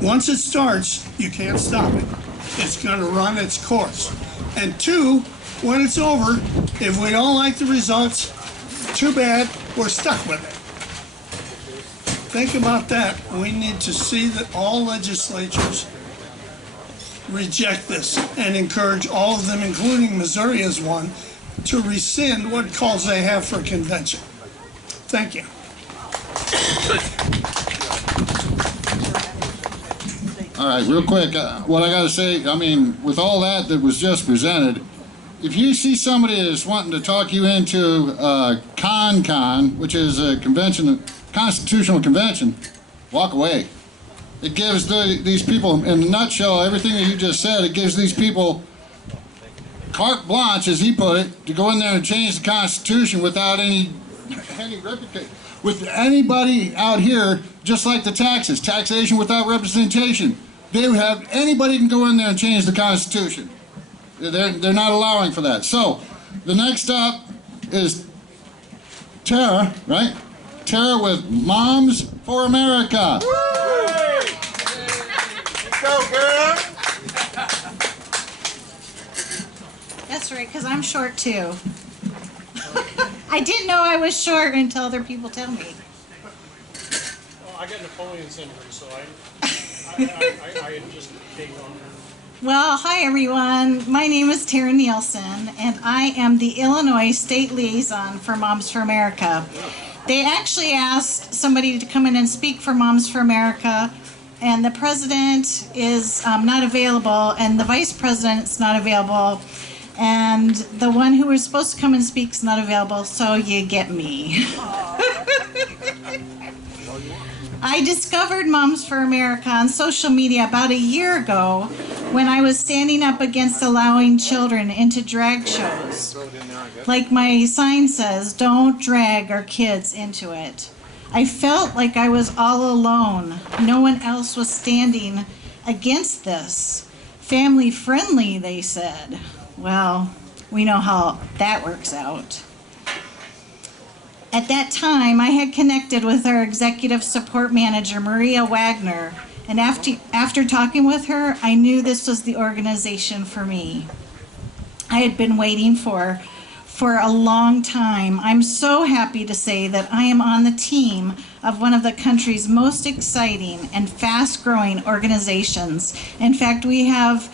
Once it starts, you can't stop it. It's going to run its course. And two, when it's over, if we don't like the results, too bad, we're stuck with it. Think about that. We need to see that all legislatures reject this and encourage all of them, including Missouri as one, to rescind what calls they have for convention. Thank you. All right, real quick, what I got to say, I mean, with all that was just presented, if you see somebody that's wanting to talk you into CON, which is a convention, constitutional convention, walk away. It gives these people, in a nutshell, everything that you just said, it gives these people carte blanche, as he put it, to go in there and change the Constitution without any reputation. With anybody out here, just like the taxes, taxation without representation. They have, anybody can go in there and change the Constitution. They're not allowing for that. So, the next up is Tara, right? Tara with Moms for America. Go, girl! That's right, because I'm short too. I didn't know I was short until other people tell me. Well, I got Napoleon syndrome, so I just take on. Well, hi everyone. My name is Tara Neilson, and I am the Illinois State Liaison for Moms for America. They actually asked somebody to come in and speak for Moms for America, and the president is not available, and the vice president's not available, and the one who was supposed to come and speak is not available, so you get me. I discovered Moms for America on social media about a year ago when I was standing up against allowing children into drag shows. Like my sign says, don't drag our kids into it. I felt like I was all alone. No one else was standing against this. Family friendly, they said. Well, we know how that works out. At that time, I had connected with our executive support manager, Maria Wagner, and after talking with her, I knew this was the organization for me. I had been waiting for a long time. I'm so happy to say that I am on the team of one of the country's most exciting and fast-growing organizations. In fact, we have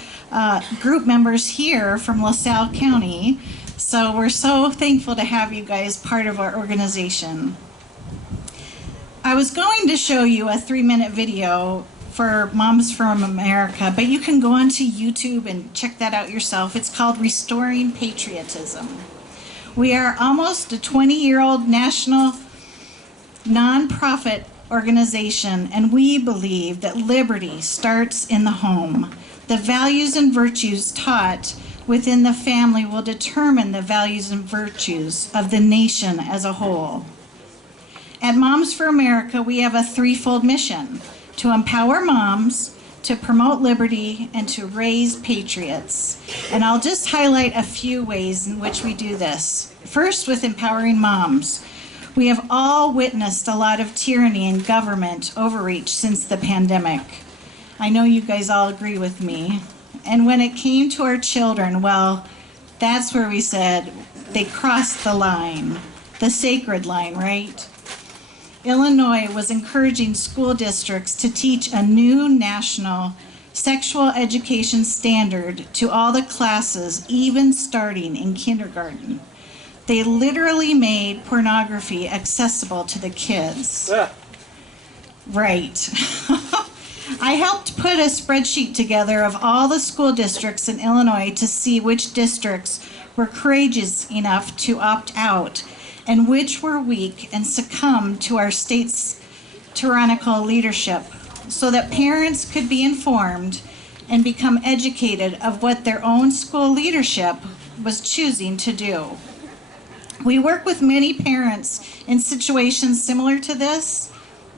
group members here from LaSalle County, so we're so thankful to have you guys part of our organization. I was going to show you a 3-minute video for Moms from America, but you can go onto YouTube and check that out yourself. It's called Restoring Patriotism. We are almost a 20-year-old national nonprofit organization, and we believe that liberty starts in the home. The values and virtues taught within the family will determine the values and virtues of the nation as a whole. At Moms for America, we have a threefold mission: to empower moms, to promote liberty, and to raise patriots. And I'll just highlight a few ways in which we do this. First, with empowering moms. We have all witnessed a lot of tyranny and government overreach since the pandemic. I know you guys all agree with me. And when it came to our children, well, that's where we said they crossed the line, the sacred line, right? Illinois was encouraging school districts to teach a new national sexual education standard to all the classes, even starting in kindergarten. They literally made pornography accessible to the kids. Yeah. Right. I helped put a spreadsheet together of all the school districts in Illinois to see which districts were courageous enough to opt out and which were weak and succumbed to our state's tyrannical leadership, so that parents could be informed and become educated of what their own school leadership was choosing to do. We work with many parents in situations similar to this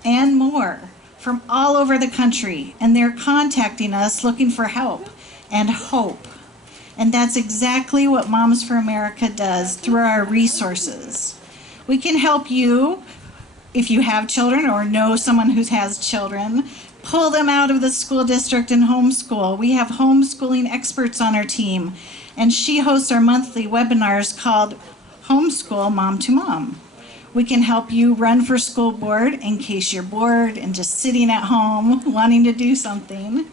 and more from all over the country, and they're contacting us looking for help and hope. And that's exactly what Moms for America does through our resources. We can help you if you have children or know someone who has children pull them out of the school district and homeschool. We have homeschooling experts on our team, and she hosts our monthly webinars called Homeschool Mom to Mom. We can help you run for school board in case you're bored and just sitting at home wanting to do something.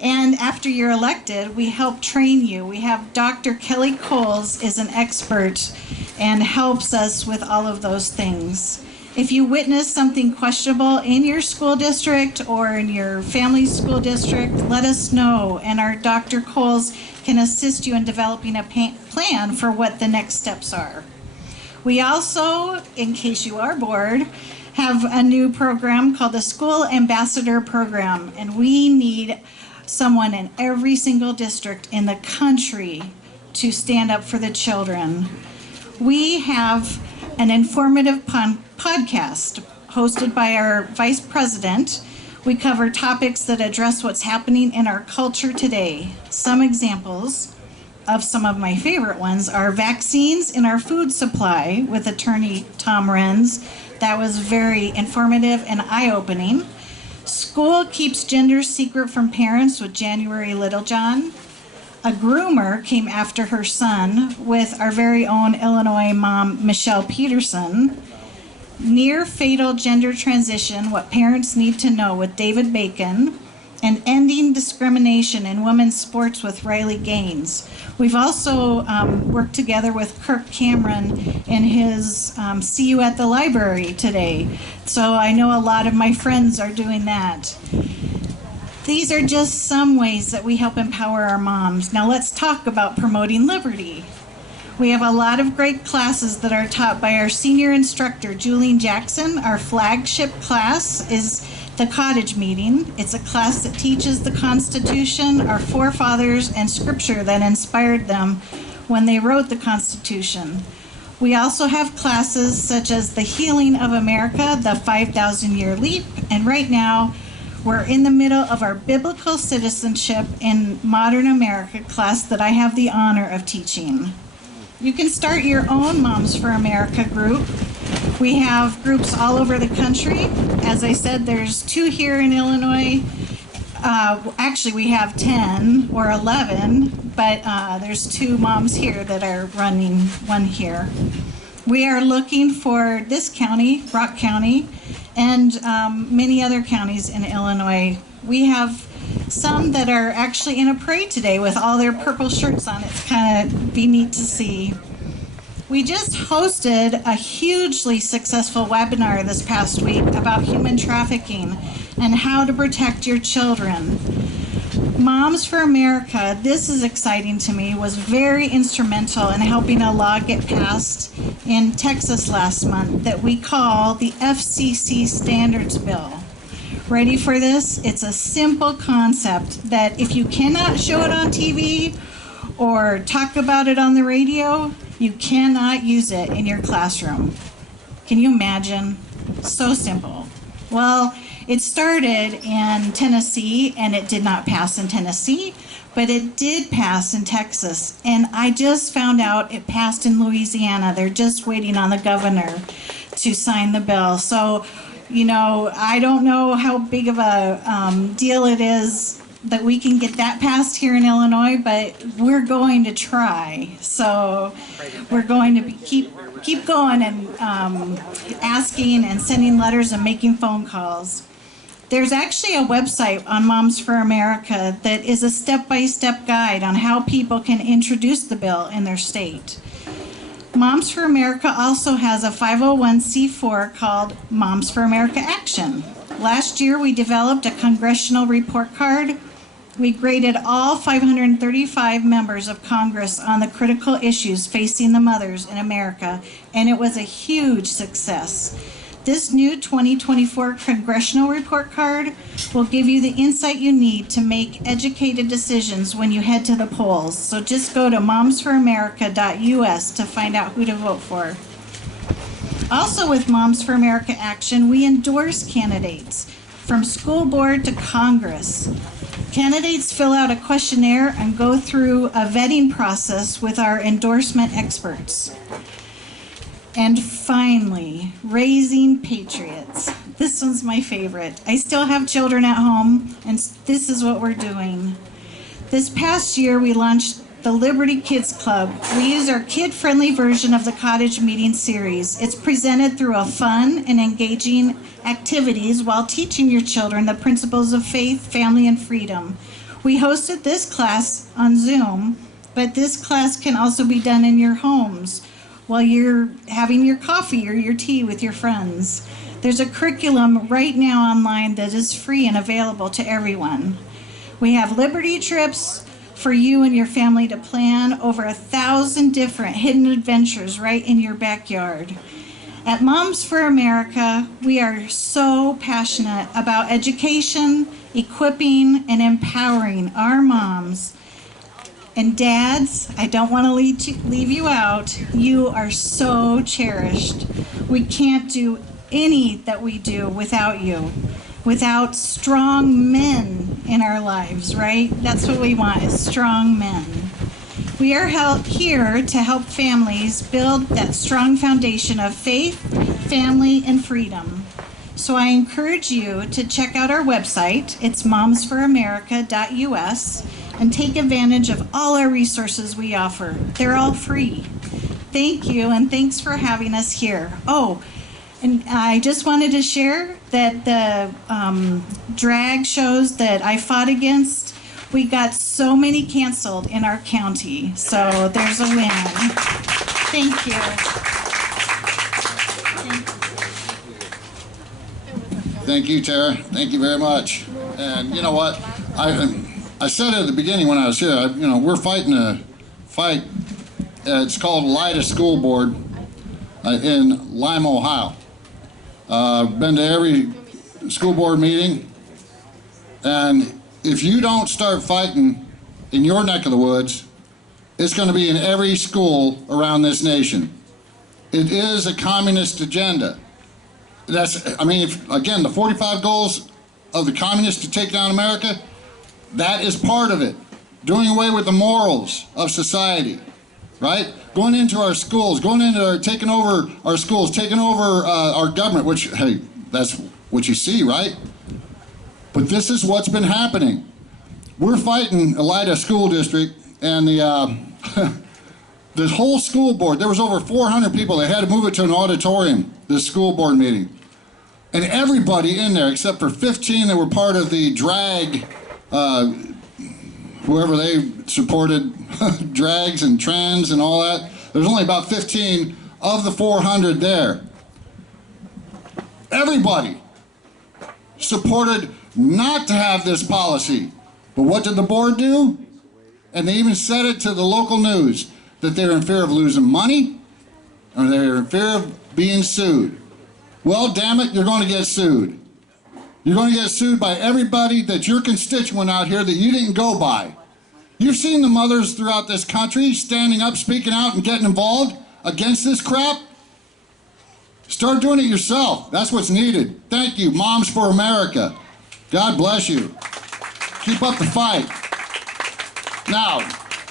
And after you're elected, we help train you. We have Dr. Kelly Coles is an expert and helps us with all of those things. If you witness something questionable in your school district or in your family's school district, let us know, and our Dr. Coles can assist you in developing a plan for what the next steps are. We also, in case you are bored, have a new program called the School Ambassador Program, and we need someone in every single district in the country to stand up for the children. We have an informative podcast hosted by our vice president. We cover topics that address what's happening in our culture today. Some examples of some of my favorite ones are vaccines in our food supply with attorney Tom Renz. That was very informative and eye-opening. School keeps gender secret from parents with January Littlejohn. A groomer came after her son with our very own Illinois mom, Michelle Peterson. Near fatal gender transition, what parents need to know with David Bacon. And ending discrimination in women's sports with Riley Gaines. We've also worked together with Kirk Cameron in his See You at the Library today. So I know a lot of my friends are doing that. These are just some ways that we help empower our moms. Now let's talk about promoting liberty. We have a lot of great classes that are taught by our senior instructor, Julian Jackson. Our flagship class is the Cottage Meeting. It's a class that teaches the Constitution, our forefathers, and scripture that inspired them when they wrote the Constitution. We also have classes such as the Healing of America, the 5,000-Year Leap, and right now we're in the middle of our Biblical Citizenship in Modern America class that I have the honor of teaching. You can start your own Moms for America group. We have groups all over the country. As I said, there's 2 here in Illinois. Actually, we have 10 or 11, but there's 2 moms here that are running one here. We are looking for this county, Rock County, and many other counties in Illinois. We have some that are actually in a parade today with all their purple shirts on. It's kind of be neat to see. We just hosted a hugely successful webinar this past week about human trafficking and how to protect your children. Moms for America, this is exciting to me, was very instrumental in helping a law get passed in Texas last month that we call the FCC Standards Bill. Ready for this? It's a simple concept that if you cannot show it on TV or talk about it on the radio, you cannot use it in your classroom. Can you imagine? So simple. Well, it started in Tennessee and it did not pass in Tennessee, but it did pass in Texas. And I just found out it passed in Louisiana. They're just waiting on the governor to sign the bill. So, you know, I don't know how big of a deal it is that we can get that passed here in Illinois, but we're going to try. So we're going to keep going and asking and sending letters and making phone calls. There's actually a website on Moms for America that is a step-by-step guide on how people can introduce the bill in their state. Moms for America also has a 501c4 called Moms for America Action. Last year we developed a congressional report card. We graded all 535 members of Congress on the critical issues facing the mothers in America, and it was a huge success. This new 2024 congressional report card will give you the insight you need to make educated decisions when you head to the polls. So just go to momsforamerica.us to find out who to vote for. Also with Moms for America Action, we endorse candidates from school board to Congress. Candidates fill out a questionnaire and go through a vetting process with our endorsement experts. And finally, raising patriots. This one's my favorite. I still have children at home, and this is what we're doing. This past year, we launched the Liberty Kids Club. We use our kid-friendly version of the Cottage Meeting series. It's presented through a fun and engaging activities while teaching your children the principles of faith, family, and freedom. We hosted this class on Zoom, but this class can also be done in your homes while you're having your coffee or your tea with your friends. There's a curriculum right now online that is free and available to everyone. We have Liberty trips for you and your family to plan, over 1,000 different hidden adventures right in your backyard. At Moms for America, we are so passionate about education, equipping, and empowering our moms. And dads, I don't want to leave you out. You are so cherished. We can't do any that we do without you, without strong men in our lives, right? That's what we want, is strong men. We are here to help families build that strong foundation of faith, family, and freedom. So I encourage you to check out our website. It's momsforamerica.us, and take advantage of all our resources we offer. They're all free. Thank you, and thanks for having us here. Oh, and I just wanted to share that the drag shows that I fought against, we got so many canceled in our county. So there's a win. Thank you. Thank you, Tara. Thank you very much. And you know what? I said at the beginning when I was here, we're fighting a fight. It's called LiberTEA School Board in Lima, Ohio. Been to every school board meeting, and if you don't start fighting in your neck of the woods, it's going to be in every school around this nation. It is a communist agenda. Again, the 45 goals of the communists to take down America, that is part of it. Doing away with the morals of society, right? Going into our schools, taking over our schools, taking over our government, which, hey, that's what you see, right? But this is what's been happening. We're fighting Elida School District, and the whole school board, there was over 400 people. They had to move it to an auditorium, this school board meeting. And everybody in there, except for 15 that were part of the drag, whoever they supported, drags and trends and all that, there's only about 15 of the 400 there. Everybody supported not to have this policy. But what did the board do? And they even said it to the local news, that they're in fear of losing money, or they're in fear of being sued. Well, damn it, you're going to get sued. You're going to get sued by everybody that's your constituent out here that you didn't go by. You've seen the mothers throughout this country standing up, speaking out, and getting involved against this crap. Start doing it yourself. That's what's needed. Thank you, Moms for America. God bless you. Keep up the fight. Now,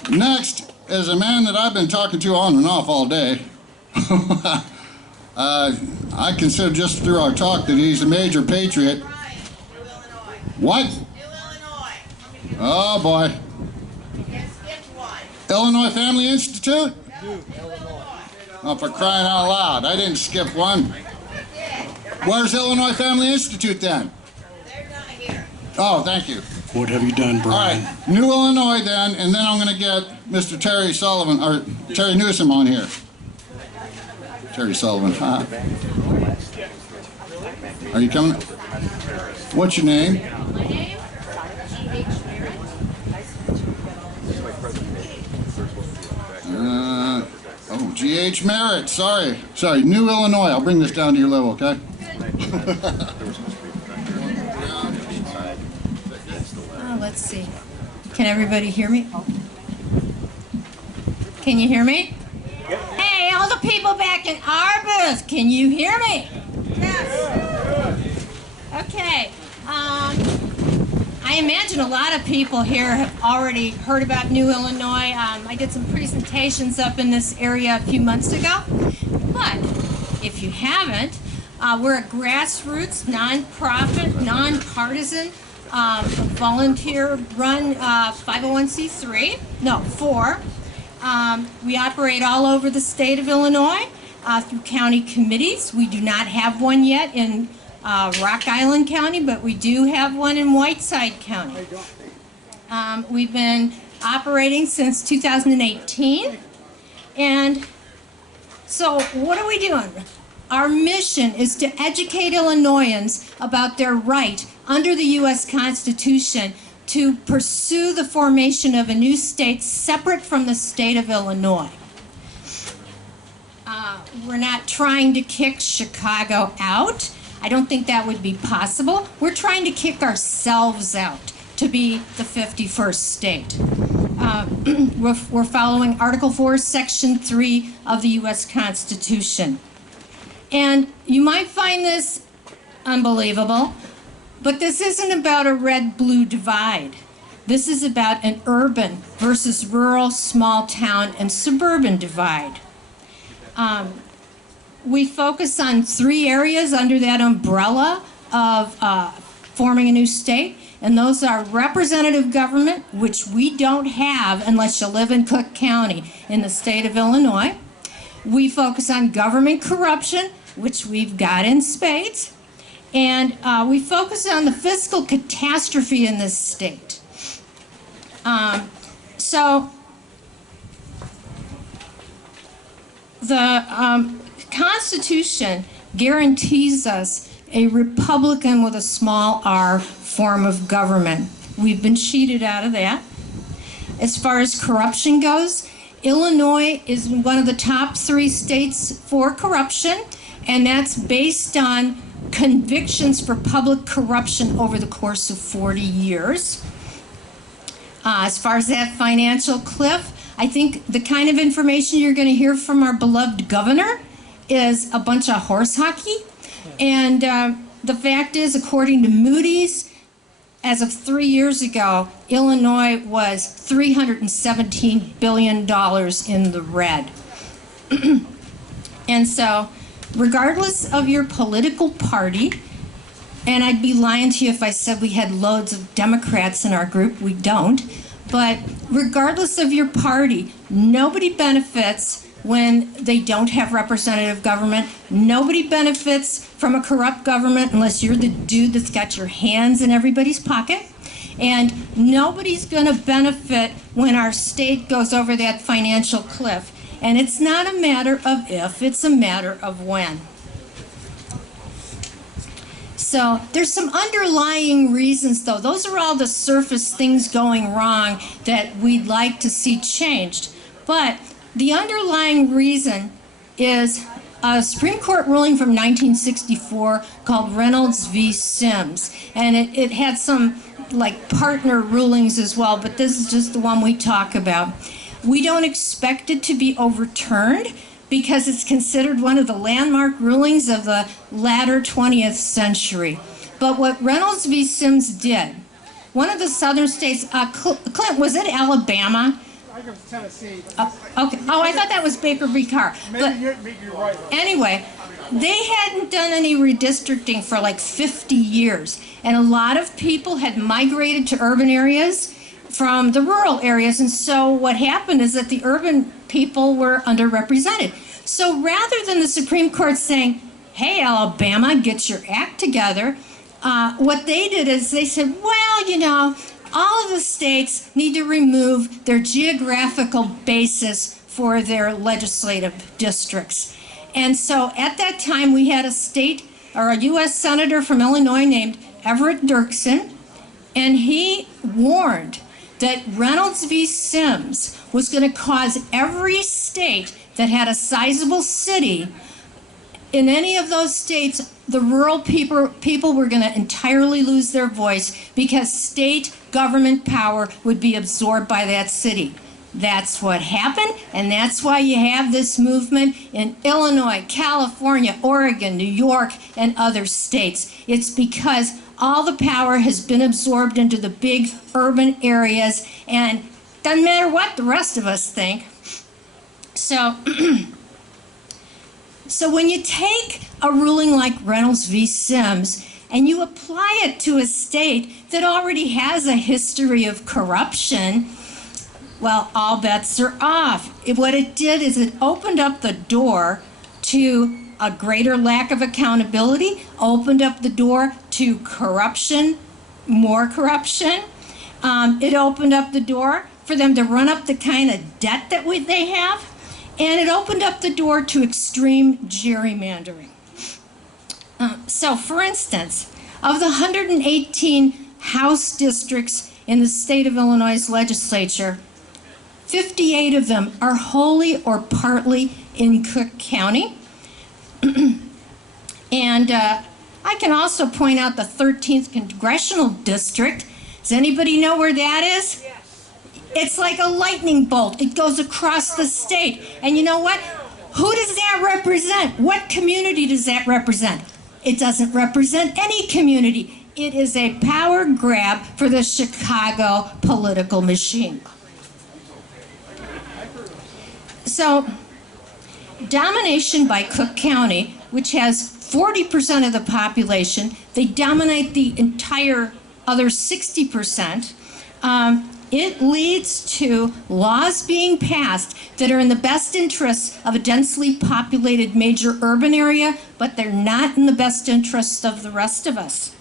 next is a man that I've been talking to on and off all day. I consider just through our talk that he's a major patriot. What? New Illinois. Oh boy. Illinois Family Institute? Oh, for crying out loud. I didn't skip one. Where's Illinois Family Institute then? They're not here. Oh, thank you. What have you done, Brian? All right, New Illinois then, and then I'm going to get Mr. Terry Newsome on here. Terry Sullivan, huh? Are you coming? What's your name? My name? G.H. Meritt. Sorry, New Illinois. I'll bring this down to your level, okay? Let's see. Can everybody hear me? Can you hear me? Hey, all the people back in our booth, can you hear me? Yes. Okay. I imagine a lot of people here have already heard about New Illinois. I did some presentations up in this area a few months ago. But if you haven't, We're a grassroots, nonprofit, nonpartisan, volunteer-run 501c3. No, 4. We operate all over the state of Illinois through county committees. We do not have one yet in Rock Island County, but we do have one in Whiteside County. We've been operating since 2018. And so what are we doing? Our mission is to educate Illinoisans about their right under the U.S. Constitution to pursue the formation of a new state separate from the state of Illinois. We're not trying to kick Chicago out. I don't think that would be possible. We're trying to kick ourselves out to be the 51st state. We're following Article 4, Section 3 of the U.S. Constitution. And you might find this unbelievable, but this isn't about a red-blue divide. This is about an urban versus rural, small town, and suburban divide. We focus on 3 areas under that umbrella of forming a new state, and those are representative government, which we don't have unless you live in Cook County in the state of Illinois. We focus on government corruption, which we've got in spades, and we focus on the fiscal catastrophe in this state. So the Constitution guarantees us a Republican with a small r form of government. We've been cheated out of that. As far as corruption goes, Illinois is one of the top 3 states for corruption, and that's based on convictions for public corruption over the course of 40 years. As far as that financial cliff, I think the kind of information you're going to hear from our beloved governor is a bunch of horse hockey. And the fact is, according to Moody's, as of 3 years ago, Illinois was $317 billion in the red. And so, regardless of your political party, and I'd be lying to you if I said we had loads of Democrats in our group, we don't, but regardless of your party, nobody benefits when they don't have representative government. Nobody benefits from a corrupt government unless you're the dude that's got your hands in everybody's pocket. And nobody's going to benefit when our state goes over that financial cliff. And it's not a matter of if, it's a matter of when. So there's some underlying reasons, though. Those are all the surface things going wrong that we'd like to see changed. But the underlying reason is a Supreme Court ruling from 1964 called Reynolds v. Sims. And it had some like partner rulings as well, but this is just the one we talk about. We don't expect it to be overturned because it's considered one of the landmark rulings of the latter 20th century. But what Reynolds v. Sims did, one of the southern states, Clint, was it Alabama? I think it was Tennessee. Okay. Oh, I thought that was Baker v. Carr. Maybe you're right. Anyway, they hadn't done any redistricting for like 50 years. And a lot of people had migrated to urban areas from the rural areas. And so what happened is that the urban people were underrepresented. So rather than the Supreme Court saying, hey, Alabama, get your act together, what they did is they said, well, you know, all of the states need to remove their geographical basis for their legislative districts. And so at that time, we had a state or a U.S. Senator from Illinois named Everett Dirksen, and he warned that Reynolds v. Sims was going to cause every state that had a sizable city, in any of those states, the rural people were going to entirely lose their voice because state government power would be absorbed by that city. That's what happened, and that's why you have this movement in Illinois, California, Oregon, New York, and other states. It's because all the power has been absorbed into the big urban areas, and doesn't matter what the rest of us think. So So when you take a ruling like Reynolds v. Sims and you apply it to a state that already has a history of corruption, well, all bets are off. What it did is it opened up the door to a greater lack of accountability, opened up the door to corruption, more corruption. It opened up the door for them to run up the kind of debt that they have, and it opened up the door to extreme gerrymandering. So, for instance, of the 118 House districts in the state of Illinois' legislature, 58 of them are wholly or partly in Cook County. And I can also point out the 13th Congressional District. Does anybody know where that is? Yes. It's like a lightning bolt. It goes across the state. And you know what? Who does that represent? What community does that represent? It doesn't represent any community. It is a power grab for the Chicago political machine. So, domination by Cook County, which has 40% of the population, they dominate the entire other 60%. It leads to laws being passed that are in the best interests of a densely populated major urban area, but they're not in the best interests of the rest of us.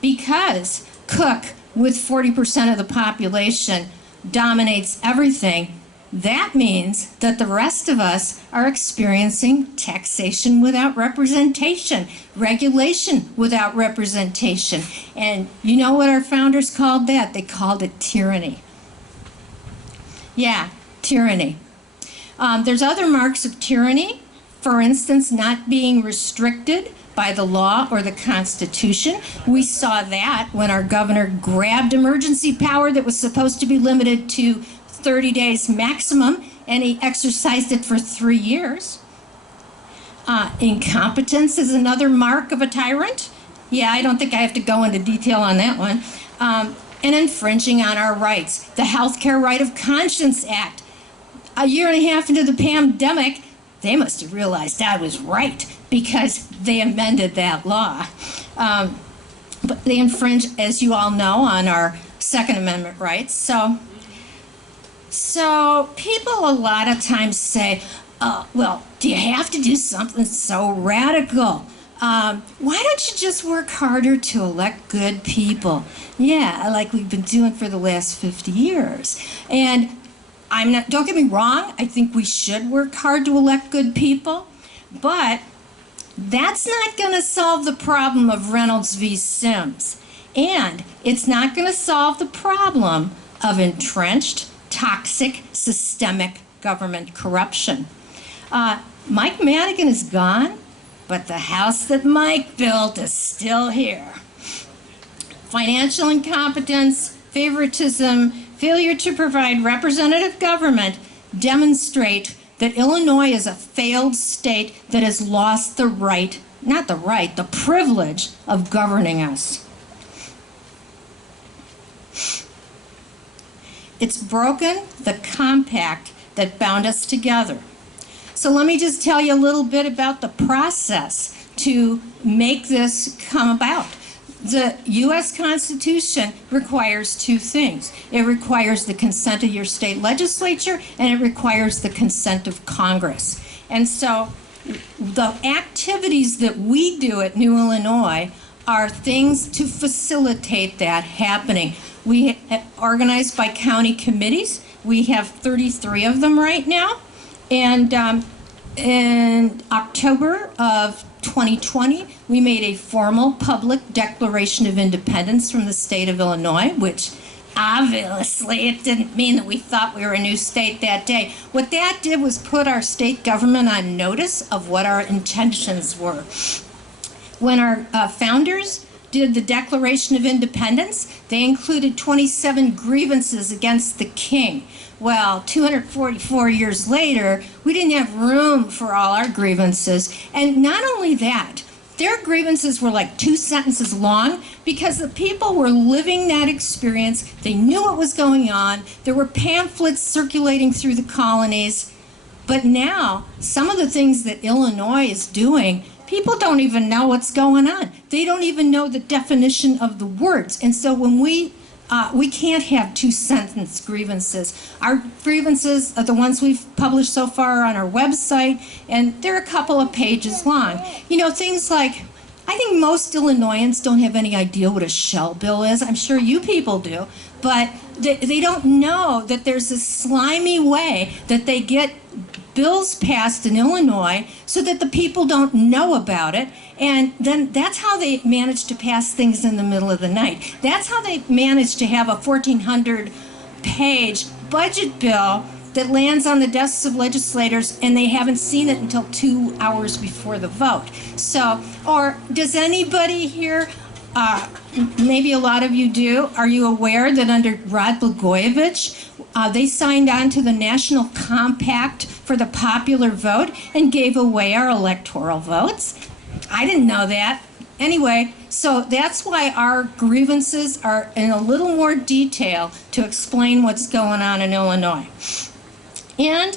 Because Cook, with 40% of the population, dominates everything, that means that the rest of us are experiencing taxation without representation, regulation without representation. And you know what our founders called that? They called it tyranny. Yeah, tyranny. There's other marks of tyranny. For instance, not being restricted by the law or the Constitution. We saw that when our governor grabbed emergency power that was supposed to be limited to 30 days maximum, and he exercised it for 3 years. Incompetence is another mark of a tyrant. Yeah, I don't think I have to go into detail on that one. And infringing on our rights. The Healthcare Right of Conscience Act. A year and a half into the pandemic, they must have realized I was right because they amended that law. But they infringe, as you all know, on our Second Amendment rights. So people a lot of times say, well, do you have to do something so radical? Why don't you just work harder to elect good people? Yeah, like we've been doing for the last 50 years. And don't get me wrong, I think we should work hard to elect good people, but that's not going to solve the problem of Reynolds v. Sims. And it's not going to solve the problem of entrenched, toxic, systemic government corruption. Mike Madigan is gone, but the house that Mike built is still here. Financial incompetence, favoritism, failure to provide representative government demonstrate that Illinois is a failed state that has lost the right, not the right, the privilege of governing us. It's broken the compact that bound us together. So let me just tell you a little bit about the process to make this come about. The U.S. Constitution requires two things. It requires the consent of your state legislature, and it requires the consent of Congress. And so the activities that we do at New Illinois are things to facilitate that happening. We organize by county committees. We have 33 of them right now. And in October of 2020, we made a formal public declaration of independence from the state of Illinois, which obviously it didn't mean that we thought we were a new state that day. What that did was put our state government on notice of what our intentions were. When our founders did the Declaration of Independence, they included 27 grievances against the king. Well, 244 years later, we didn't have room for all our grievances. And not only that, their grievances were like 2 sentences long because the people were living that experience. They knew what was going on. There were pamphlets circulating through the colonies. But now, some of the things that Illinois is doing, people don't even know what's going on. They don't even know the definition of the words. And so when we can't have two-sentence grievances. Our grievances are the ones we've published so far on our website, and they're a couple of pages long. You know, things like, I think most Illinoisans don't have any idea what a shell bill is. I'm sure you people do. But they don't know that there's a slimy way that they get bills passed in Illinois so that the people don't know about it. And then that's how they manage to pass things in the middle of the night. That's how they manage to have a 1,400-page budget bill that lands on the desks of legislators and they haven't seen it until 2 hours before the vote. So, or does anybody here, maybe a lot of you do, are you aware that under Rod Blagojevich, they signed on to the National Compact for the popular vote and gave away our electoral votes? I didn't know that. Anyway, so that's why our grievances are in a little more detail to explain what's going on in Illinois. And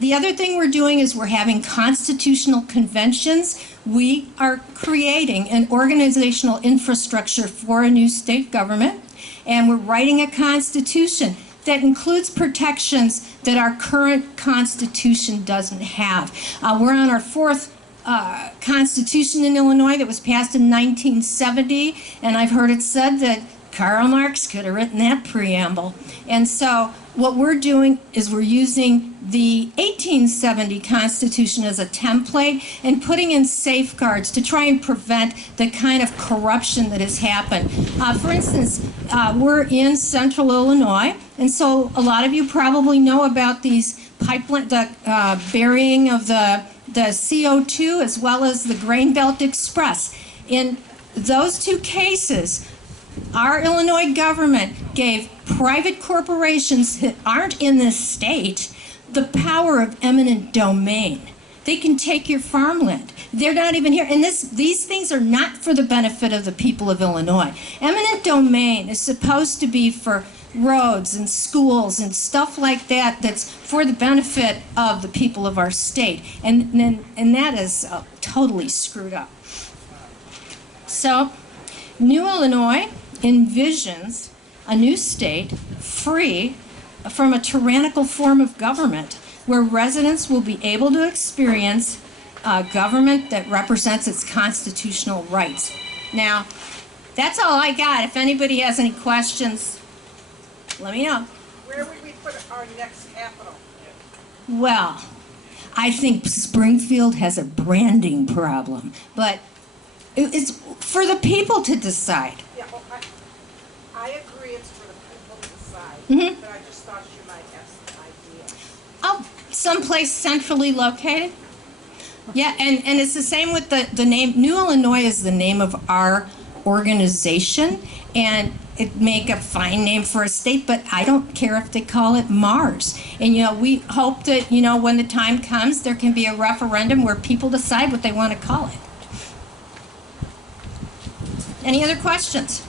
the other thing we're doing is we're having constitutional conventions. We are creating an organizational infrastructure for a new state government, and we're writing a constitution that includes protections that our current constitution doesn't have. We're on our fourth constitution in Illinois that was passed in 1970, and I've heard it said that Karl Marx could have written that preamble. And so what we're doing is we're using the 1870 Constitution as a template and putting in safeguards to try and prevent the kind of corruption that has happened. For instance, we're in central Illinois, and so a lot of you probably know about these pipeline, the burying of the CO2 as well as the Grain Belt Express. In those two cases, our Illinois government gave private corporations that aren't in this state the power of eminent domain. They can take your farmland. They're not even here. And these things are not for the benefit of the people of Illinois. Eminent domain is supposed to be for roads and schools and stuff like that that's for the benefit of the people of our state. And that is totally screwed up. So, New Illinois envisions a new state free from a tyrannical form of government where residents will be able to experience a government that represents its constitutional rights. Now, that's all I got. If anybody has any questions, let me know. Where would we put our next capital? Well, I think Springfield has a branding problem, but it's for the people to decide. Yeah, well, I agree it's for the people to decide, but I just thought you might have some idea. Oh, someplace centrally located? Yeah, and it's the same with the name. New Illinois is the name of our organization, and it make a fine name for a state, but I don't care if they call it Mars. And, you know, we hope that, you know, when the time comes, there can be a referendum where people decide what they want to call it. Any other questions?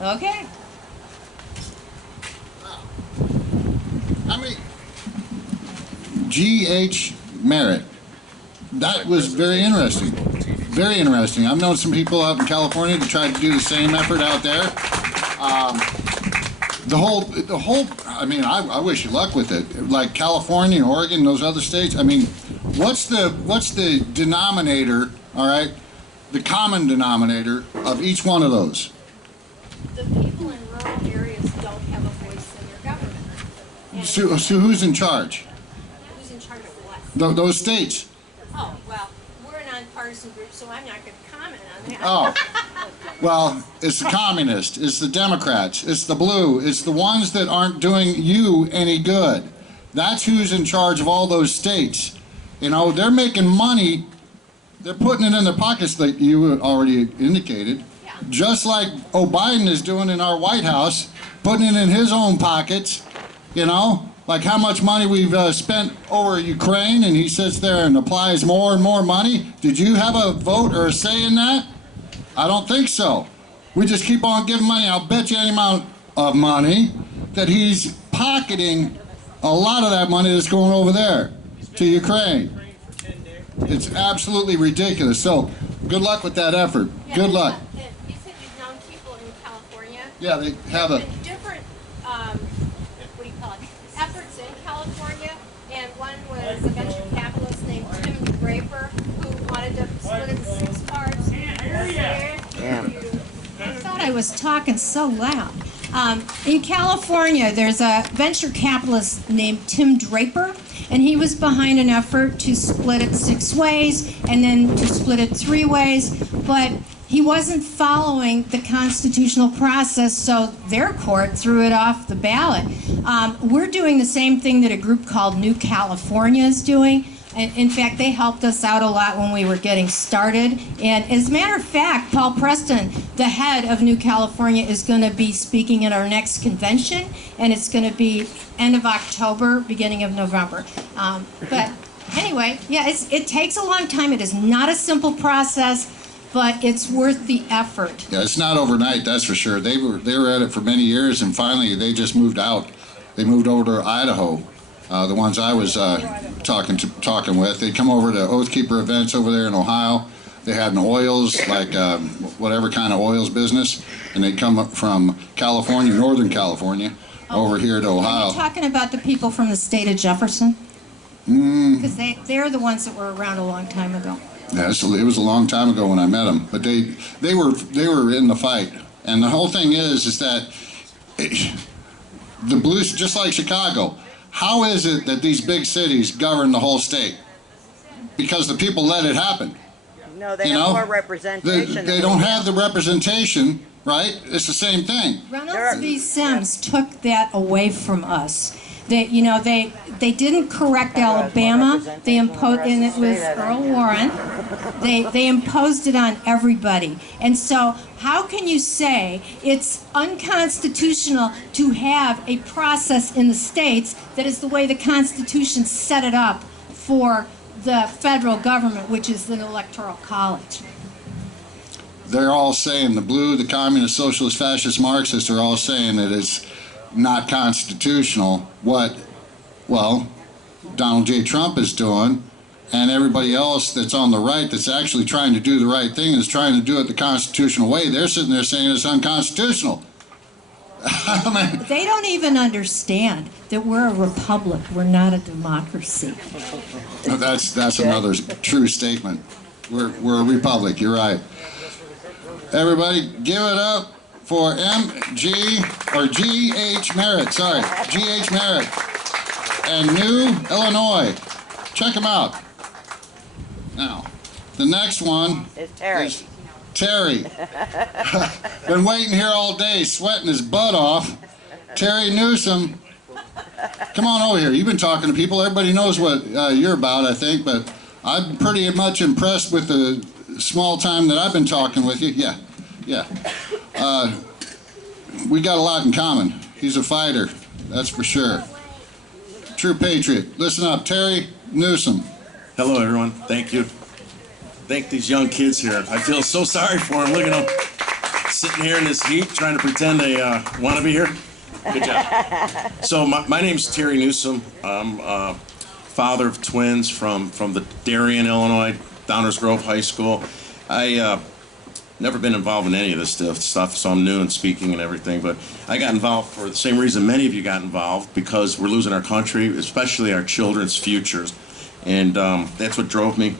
Okay. I mean, G.H. Meritt. That was very interesting. Very interesting. I've known some people out in California that tried to do the same effort out there. The whole. I mean, I wish you luck with it. Like California, Oregon, those other states. I mean, what's the denominator? All right, the common denominator of each one of those. The people in rural areas don't have a voice in their government. So who's in charge? Who's in charge of what? Those states. Oh, well, we're a nonpartisan group, so I'm not going to comment on that. Oh, well, it's the communists, it's the Democrats, it's the blue, it's the ones that aren't doing you any good. That's who's in charge of all those states. You know, they're making money, they're putting it in their pockets like you already indicated, just like Biden is doing in our White House, putting it in his own pockets, you know? Like how much money we've spent over Ukraine, and he sits there and applies more and more money. Did you have a vote or a say in that? I don't think so. We just keep on giving money. I'll bet you any amount of money that he's pocketing A lot of that money is going over there to Ukraine. For 10 days. It's absolutely ridiculous. So, good luck with that effort. Good luck. You said you've known people in California. Yeah, they have a. Different, what do you call it, efforts in California, and one was a venture capitalist named Tim Draper who wanted to split it in 6 parts. I thought I was talking so loud. In California, there's a venture capitalist named Tim Draper, and he was behind an effort to split it 6 ways and then to split it 3 ways, but he wasn't following the constitutional process, so their court threw it off the ballot. We're doing the same thing that a group called New California is doing. And in fact, they helped us out a lot when we were getting started. And as a matter of fact, Paul Preston, the head of New California, is going to be speaking at our next convention, and it's going to be end of October, beginning of November. But anyway, yeah, it takes a long time. It is not a simple process, but it's worth the effort. Yeah, it's not overnight, that's for sure. They were at it for many years, and finally they just moved out. They moved over to Idaho. The ones I was talking with, they come over to Oathkeeper events over there in Ohio. They had an oils, like whatever kind of oils business, and they come up from California, Northern California, over here to Are Ohio. you talking about the people from the state of Jefferson? Because they're the ones that were around a long time ago. Yeah, it was a long time ago when I met them, but they were in the fight, and the whole thing is that the blues, just like Chicago. How is it that these big cities govern the whole state? Because the people let it happen. No, they have more representation. They don't have the representation, right? It's the same thing. Reynolds v. Sims took that away from us. They didn't correct Alabama. They imposed, and it was Earl Warren. They imposed it on everybody. And so, how can you say it's unconstitutional to have a process in the states that is the way the Constitution set it up for the federal government, which is the Electoral College? They're all saying, the blue, the communist, socialist, fascist, Marxists are all saying that it's not constitutional what, well, Donald J. Trump is doing, and everybody else that's on the right that's actually trying to do the right thing is trying to do it the constitutional way. They're sitting there saying it's unconstitutional. I mean, they don't even understand that we're a republic. We're not a democracy. that's another true statement. We're a republic. You're right. Everybody, give it up for G.H. Meritt, sorry, G.H. Meritt, and New Illinois. Check them out. Now, the next one It's Terry. is Terry. Been waiting here all day, sweating his butt off. Terry Newsome. Come on over here. You've been talking to people. Everybody knows what you're about, I think, but I'm pretty much impressed with the small time that I've been talking with you. Yeah. We got a lot in common. He's a fighter, that's for sure. True patriot. Listen up, Terry Newsome. Hello, everyone. Thank you. Thank these young kids here. I feel so sorry for them. Look at them sitting here in this heat, trying to pretend they want to be here. Good job. So my name's Terry Newsome. I'm father of twins from the Darien, Illinois, Downers Grove High School. I never been involved in any of this stuff, so I'm new in speaking and everything, but I got involved for the same reason many of you got involved, because we're losing our country, especially our children's futures, and that's what drove me.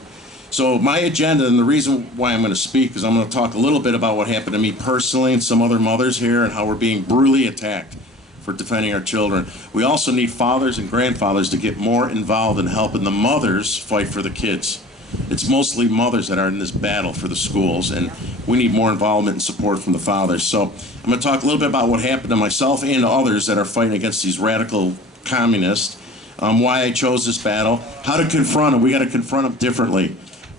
So my agenda, and the reason why I'm going to speak, is I'm going to talk a little bit about what happened to me personally and some other mothers here, and how we're being brutally attacked for defending our children. We also need fathers and grandfathers to get more involved in helping the mothers fight for the kids. It's mostly mothers that are in this battle for the schools, and we need more involvement and support from the fathers. So I'm going to talk a little bit about what happened to myself and to others that are fighting against these radical communists, why I chose this battle, how to confront them. We got to confront them differently.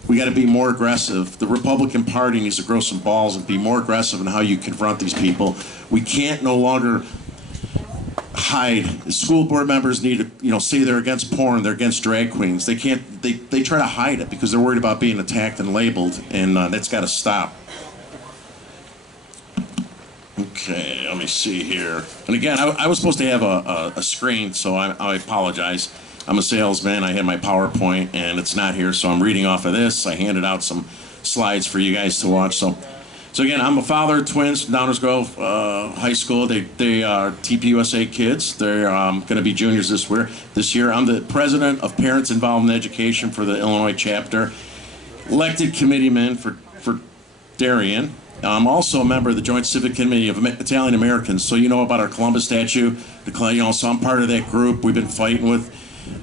We got to be more aggressive. The Republican Party needs to grow some balls and be more aggressive in how you confront these people. We can't no longer hide. The school board members need to, say they're against porn, they're against drag queens. They can't. They try to hide it because they're worried about being attacked and labeled, and that's got to stop. Okay, let me see here. And again, I was supposed to have a screen, so I apologize. I'm a salesman. I had my PowerPoint, and it's not here, so I'm reading off of this. I handed out some slides for you guys to watch. So again, I'm a father of twins from Downers Grove High School. They are TPUSA kids. They're going to be juniors this year. I'm the president of Parents Involved in Education for the Illinois chapter. Elected committeeman for Darien. I'm also a member of the Joint Civic Committee of Italian Americans, so you know about our Columbus statue. So I'm part of that group. We've been fighting with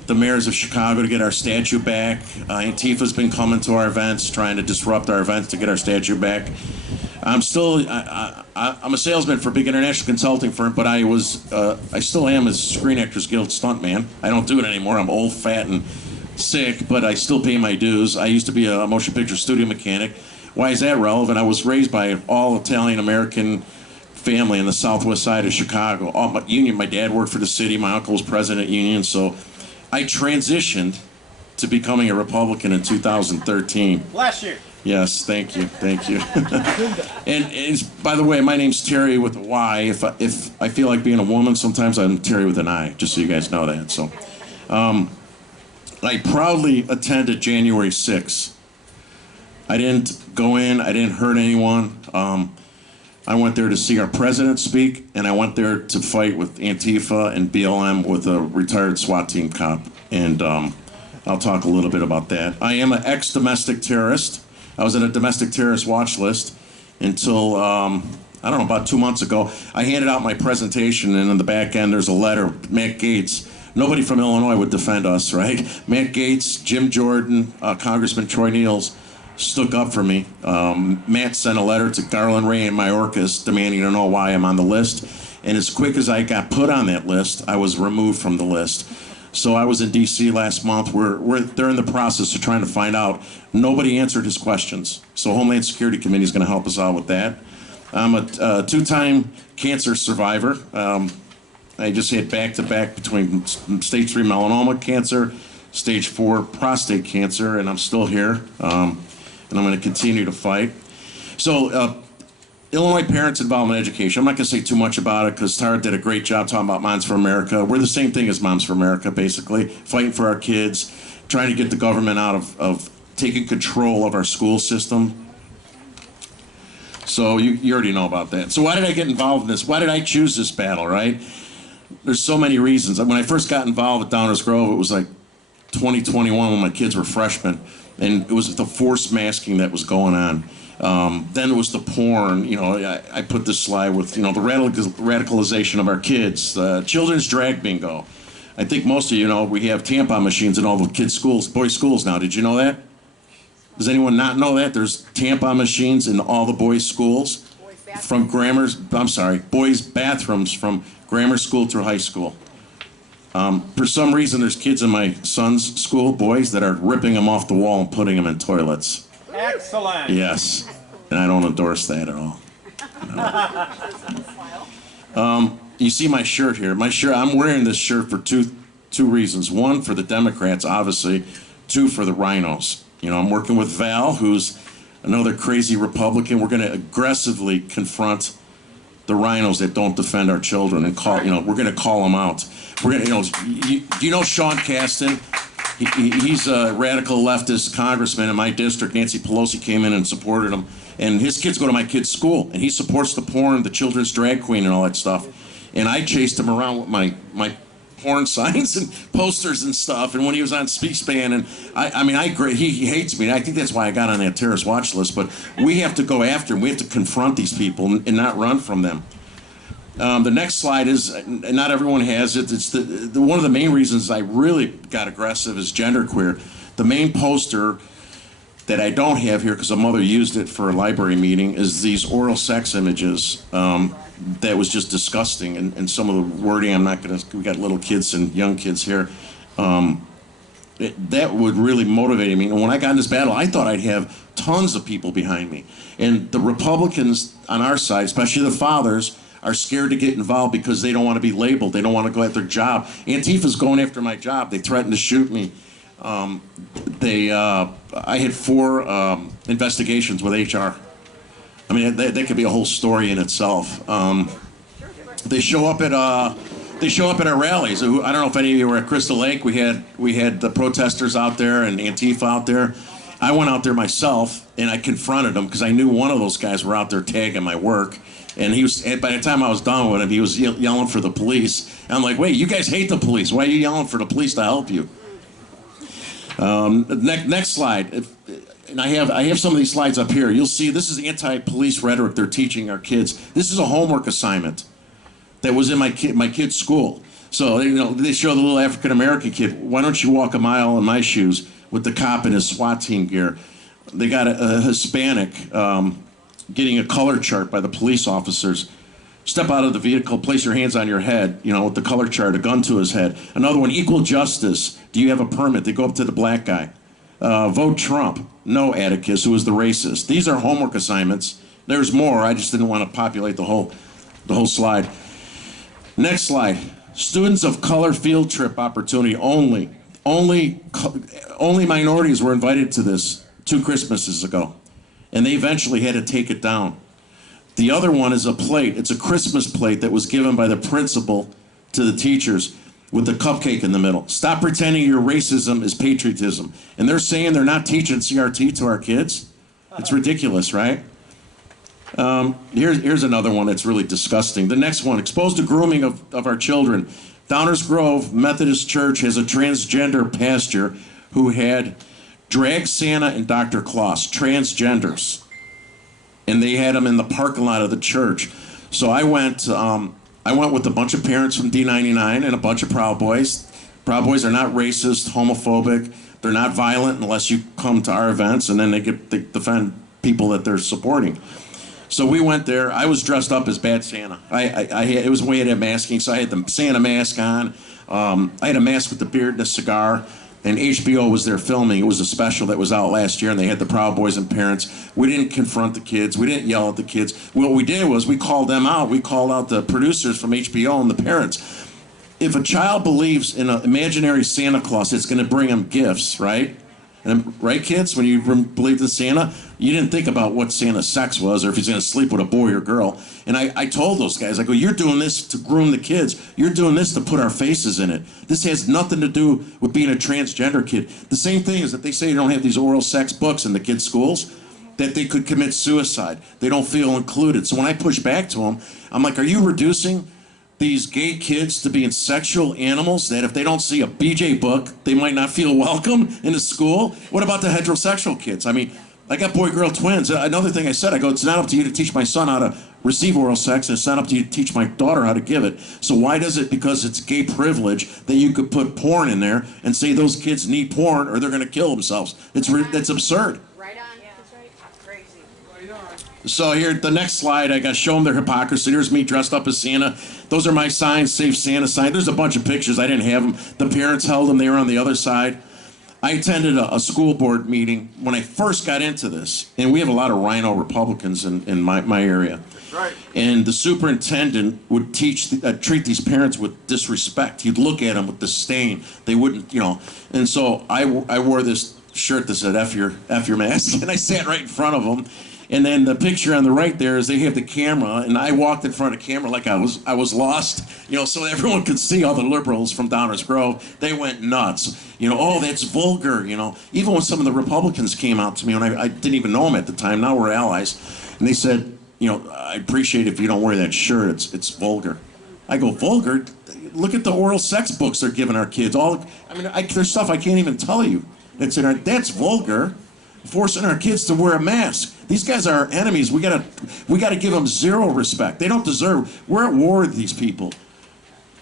the mayors of Chicago to get our statue back. Antifa's been coming to our events, trying to disrupt our events to get our statue back. I'm a salesman for a big international consulting firm, but I still am a Screen Actors Guild stuntman. I don't do it anymore. I'm old, fat, and sick, but I still pay my dues. I used to be a motion picture studio mechanic. Why is that relevant? I was raised by an all Italian-American family in the southwest side of Chicago. My dad worked for the city. My uncle was president of Union. So I transitioned to becoming a Republican in 2013. Last year. Yes, thank you. and by the way, my name's Terry with a Y. If I feel like being a woman, sometimes I'm Terry with an I, just so you guys know that. So I proudly attended January 6th. I didn't go in, I didn't hurt anyone. I went there to see our president speak, and I went there to fight with Antifa and BLM with a retired SWAT team cop. And I'll talk a little bit about that. I am an ex-domestic terrorist. I was in a domestic terrorist watch list until, I don't know, about 2 months ago. I handed out my presentation, and in the back end there's a letter, Matt Gaetz. Nobody from Illinois would defend us, right? Matt Gaetz, Jim Jordan, Congressman Troy Niels, stuck up for me. Matt sent a letter to Garland, Ray, and Mayorkas demanding to know why I'm on the list. And as quick as I got put on that list, I was removed from the list. So I was in D.C. last month. They're in the process of trying to find out. Nobody answered his questions. So Homeland Security Committee is going to help us out with that. I'm a two-time cancer survivor. I just had back-to-back between stage 3 melanoma cancer, stage 4 prostate cancer, and I'm still here. And I'm going to continue to fight. So, Illinois Parents Involved in Education. I'm not going to say too much about it because Tara did a great job talking about Moms for America. We're the same thing as Moms for America, basically. Fighting for our kids, trying to get the government out of taking control of our school system. So you already know about that. So why did I get involved in this? Why did I choose this battle, right? There's so many reasons. When I first got involved with Downers Grove, it was like 2021 when my kids were freshmen. And it was the forced masking that was going on. Then it was the porn. I put this slide with, the radicalization of our kids. Children's drag bingo. I think most of you know we have tampon machines in all the kids' schools, boys' schools now. Did you know that? Does anyone not know that? There's tampon machines in all the boys' schools. Boys' bathrooms from grammar school through high school. For some reason, there's kids in my son's school, boys, that are ripping them off the wall and putting them in toilets. Excellent. Yes, and I don't endorse that at all. You see my shirt here. I'm wearing this shirt for two reasons. One, for the Democrats, obviously. Two, for the rhinos. I'm working with Val, who's another crazy Republican. We're going to aggressively confront the rhinos that don't defend our children and we're going to call them out. We're going to, do you know Sean Casten? He's a radical leftist congressman in my district. Nancy Pelosi came in and supported him. And his kids go to my kid's school. And he supports the porn, the children's drag queen and all that stuff. And I chased him around with my porn signs and posters and stuff. And when he was on C-SPAN, and he hates me. I think that's why I got on that terrorist watch list. But we have to go after him. We have to confront these people and not run from them. The next slide is, not everyone has it. It's one of the main reasons I really got aggressive is genderqueer. The main poster that I don't have here because a mother used it for a library meeting is these oral sex images. That was just disgusting, and some of the wording we got little kids and young kids here. That would really motivate me. And when I got in this battle, I thought I'd have tons of people behind me. And the Republicans on our side, especially the fathers, are scared to get involved because they don't want to be labeled. They don't want to go at their job. Antifa's going after my job. They threatened to shoot me. I had 4 investigations with HR. I mean, that could be a whole story in itself. They show up at our rallies. I don't know if any of you were at Crystal Lake. We had the protesters out there and Antifa out there. I went out there myself and I confronted them because I knew one of those guys were out there tagging my work. And by the time I was done with him, he was yelling for the police. And I'm like, wait, you guys hate the police. Why are you yelling for the police to help you? Next slide. And I have some of these slides up here. You'll see this is anti-police rhetoric they're teaching our kids. This is a homework assignment that was in my kid's school. So they show the little African American kid. Why don't you walk a mile in my shoes with the cop in his SWAT team gear? They got a Hispanic getting a color chart by the police officers. Step out of the vehicle, place your hands on your head, with the color chart, a gun to his head. Another one, equal justice. Do you have a permit? They go up to the black guy. Vote Trump. No, Atticus, who was the racist. These are homework assignments. There's more. I just didn't want to populate the whole slide. Next slide. Students of color field trip opportunity only. Only minorities were invited to this 2 Christmases ago, and they eventually had to take it down. The other one is a plate. It's a Christmas plate that was given by the principal to the teachers with the cupcake in the middle. Stop pretending your racism is patriotism. And they're saying they're not teaching CRT to our kids? It's ridiculous, right? Here's another one that's really disgusting. The next one, exposed to grooming of our children. Downers Grove Methodist Church has a transgender pastor who had drag Santa and Dr. Claus, transgenders. And they had them in the parking lot of the church. So I went with a bunch of parents from D99 and a bunch of Proud Boys. Proud Boys are not racist, homophobic. They're not violent unless you come to our events, and then they defend people that they're supporting. So we went there. I was dressed up as Bad Santa. It was way of masking, so I had the Santa mask on. I had a mask with the beard and a cigar. And HBO was there filming. It was a special that was out last year, and they had the Proud Boys and parents. We didn't confront the kids. We didn't yell at the kids. What we did was we called them out. We called out the producers from HBO and the parents. If a child believes in an imaginary Santa Claus, it's going to bring them gifts, right? And, right, kids? When you believed in Santa, you didn't think about what Santa's sex was or if he's going to sleep with a boy or girl. And I told those guys, I go, you're doing this to groom the kids. You're doing this to put our faces in it. This has nothing to do with being a transgender kid. The same thing is that they say you don't have these oral sex books in the kids' schools, that they could commit suicide. They don't feel included. So when I push back to them, I'm like, are you reducing these gay kids to being sexual animals that if they don't see a BJ book, they might not feel welcome in the school? What about the heterosexual kids? I mean, I got boy-girl twins. Another thing I said, I go, it's not up to you to teach my son how to receive oral sex, and it's not up to you to teach my daughter how to give it. So why does it, because it's gay privilege, that you could put porn in there and say those kids need porn or they're going to kill themselves? That's absurd. Right on. Yeah. That's right. Crazy. Right on. So here, the next slide, I got to show them their hypocrisy. Here's me dressed up as Santa. Those are my signs, Save Santa sign. There's a bunch of pictures. I didn't have them. The parents held them. They were on the other side. I attended a school board meeting when I first got into this, and we have a lot of Rhino Republicans in my area. Right. And the superintendent would treat these parents with disrespect. He'd look at them with disdain. They wouldn't, And so I wore this shirt that said "F your mask," and I sat right in front of them. And then the picture on the right there is they have the camera, and I walked in front of the camera like I was lost, so everyone could see all the liberals from Downers Grove. They went nuts. Oh, that's vulgar, Even when some of the Republicans came out to me, and I didn't even know them at the time, now we're allies, and they said, I appreciate if you don't wear that shirt, it's vulgar. I go, vulgar? Look at the oral sex books they're giving our kids. There's stuff I can't even tell you. That's vulgar. Forcing our kids to wear a mask. These guys are our enemies. We gotta give them zero respect. They don't deserve. We're at war with these people.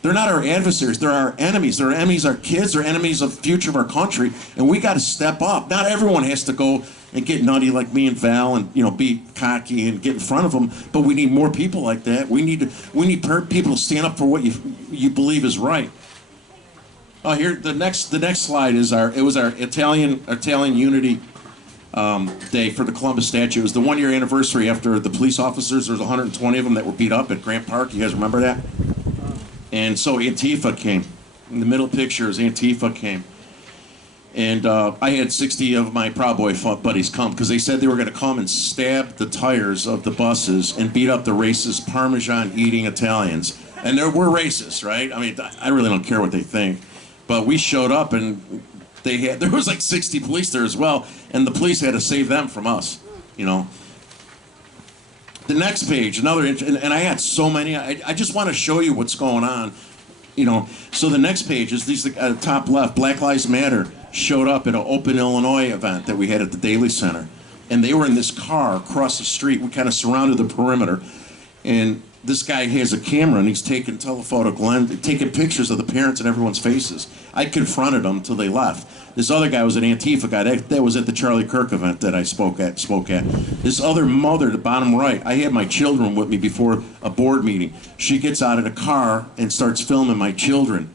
They're not our adversaries. They're our enemies. They're enemies of our kids. They're enemies of the future of our country. And we got to step up. Not everyone has to go and get nutty like me and Val and be cocky and get in front of them. But we need more people like that. We need people to stand up for what you believe is right. Oh, here the next slide is our Italian Unity Day for the Columbus statue. It was the 1-year anniversary after the police officers. There was 120 of them that were beat up at Grant Park. You guys remember that? And so Antifa came. In the middle picture is Antifa came. And I had 60 of my Proud Boy buddies come because they said they were going to come and stab the tires of the buses and beat up the racist Parmesan-eating Italians. And we're racist, right? I mean, I really don't care what they think. But we showed up and there was like 60 police there as well, and the police had to save them from us, you know. The next page, and I had so many. I just want to show you what's going on, you know. So the next page is these top left. Black Lives Matter showed up at an Open Illinois event that we had at the Daly Center, and they were in this car across the street. We kind of surrounded the perimeter, and this guy has a camera and he's taking telephoto lens, taking pictures of the parents and everyone's faces. I confronted them till they left. This other guy was an Antifa guy. That was at the Charlie Kirk event that I spoke at. This other mother, the bottom right, I had my children with me before a board meeting. She gets out of the car and starts filming my children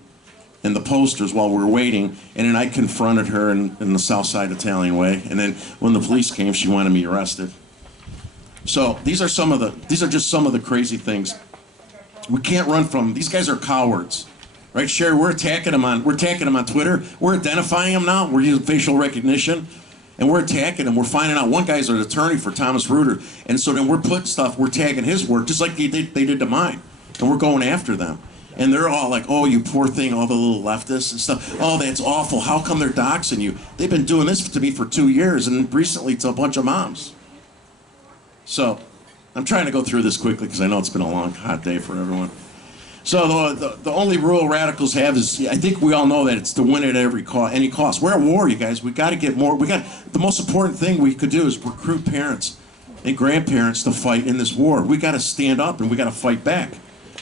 and the posters while we're waiting. And then I confronted her in the South Side Italian way. And then when the police came, she wanted me arrested. So these are just some of the crazy things. We can't run from them. These guys are cowards, right? Sherry, we're attacking them on Twitter. We're identifying them now. We're using facial recognition, and we're attacking them. We're finding out one guy's an attorney for Thomas Reuter, and so then we're putting stuff. We're tagging his work just like they did to mine, and we're going after them. And they're all like, "Oh, you poor thing," all the little leftists and stuff. "Oh, that's awful. How come they're doxing you?" They've been doing this to me for 2 years, and recently to a bunch of moms. So, I'm trying to go through this quickly because I know it's been a long, hot day for everyone. So the only rule radicals have is, I think we all know that it's to win at any cost. We're at war, you guys. We got to get more. The most important thing we could do is recruit parents and grandparents to fight in this war. We got to stand up and we got to fight back,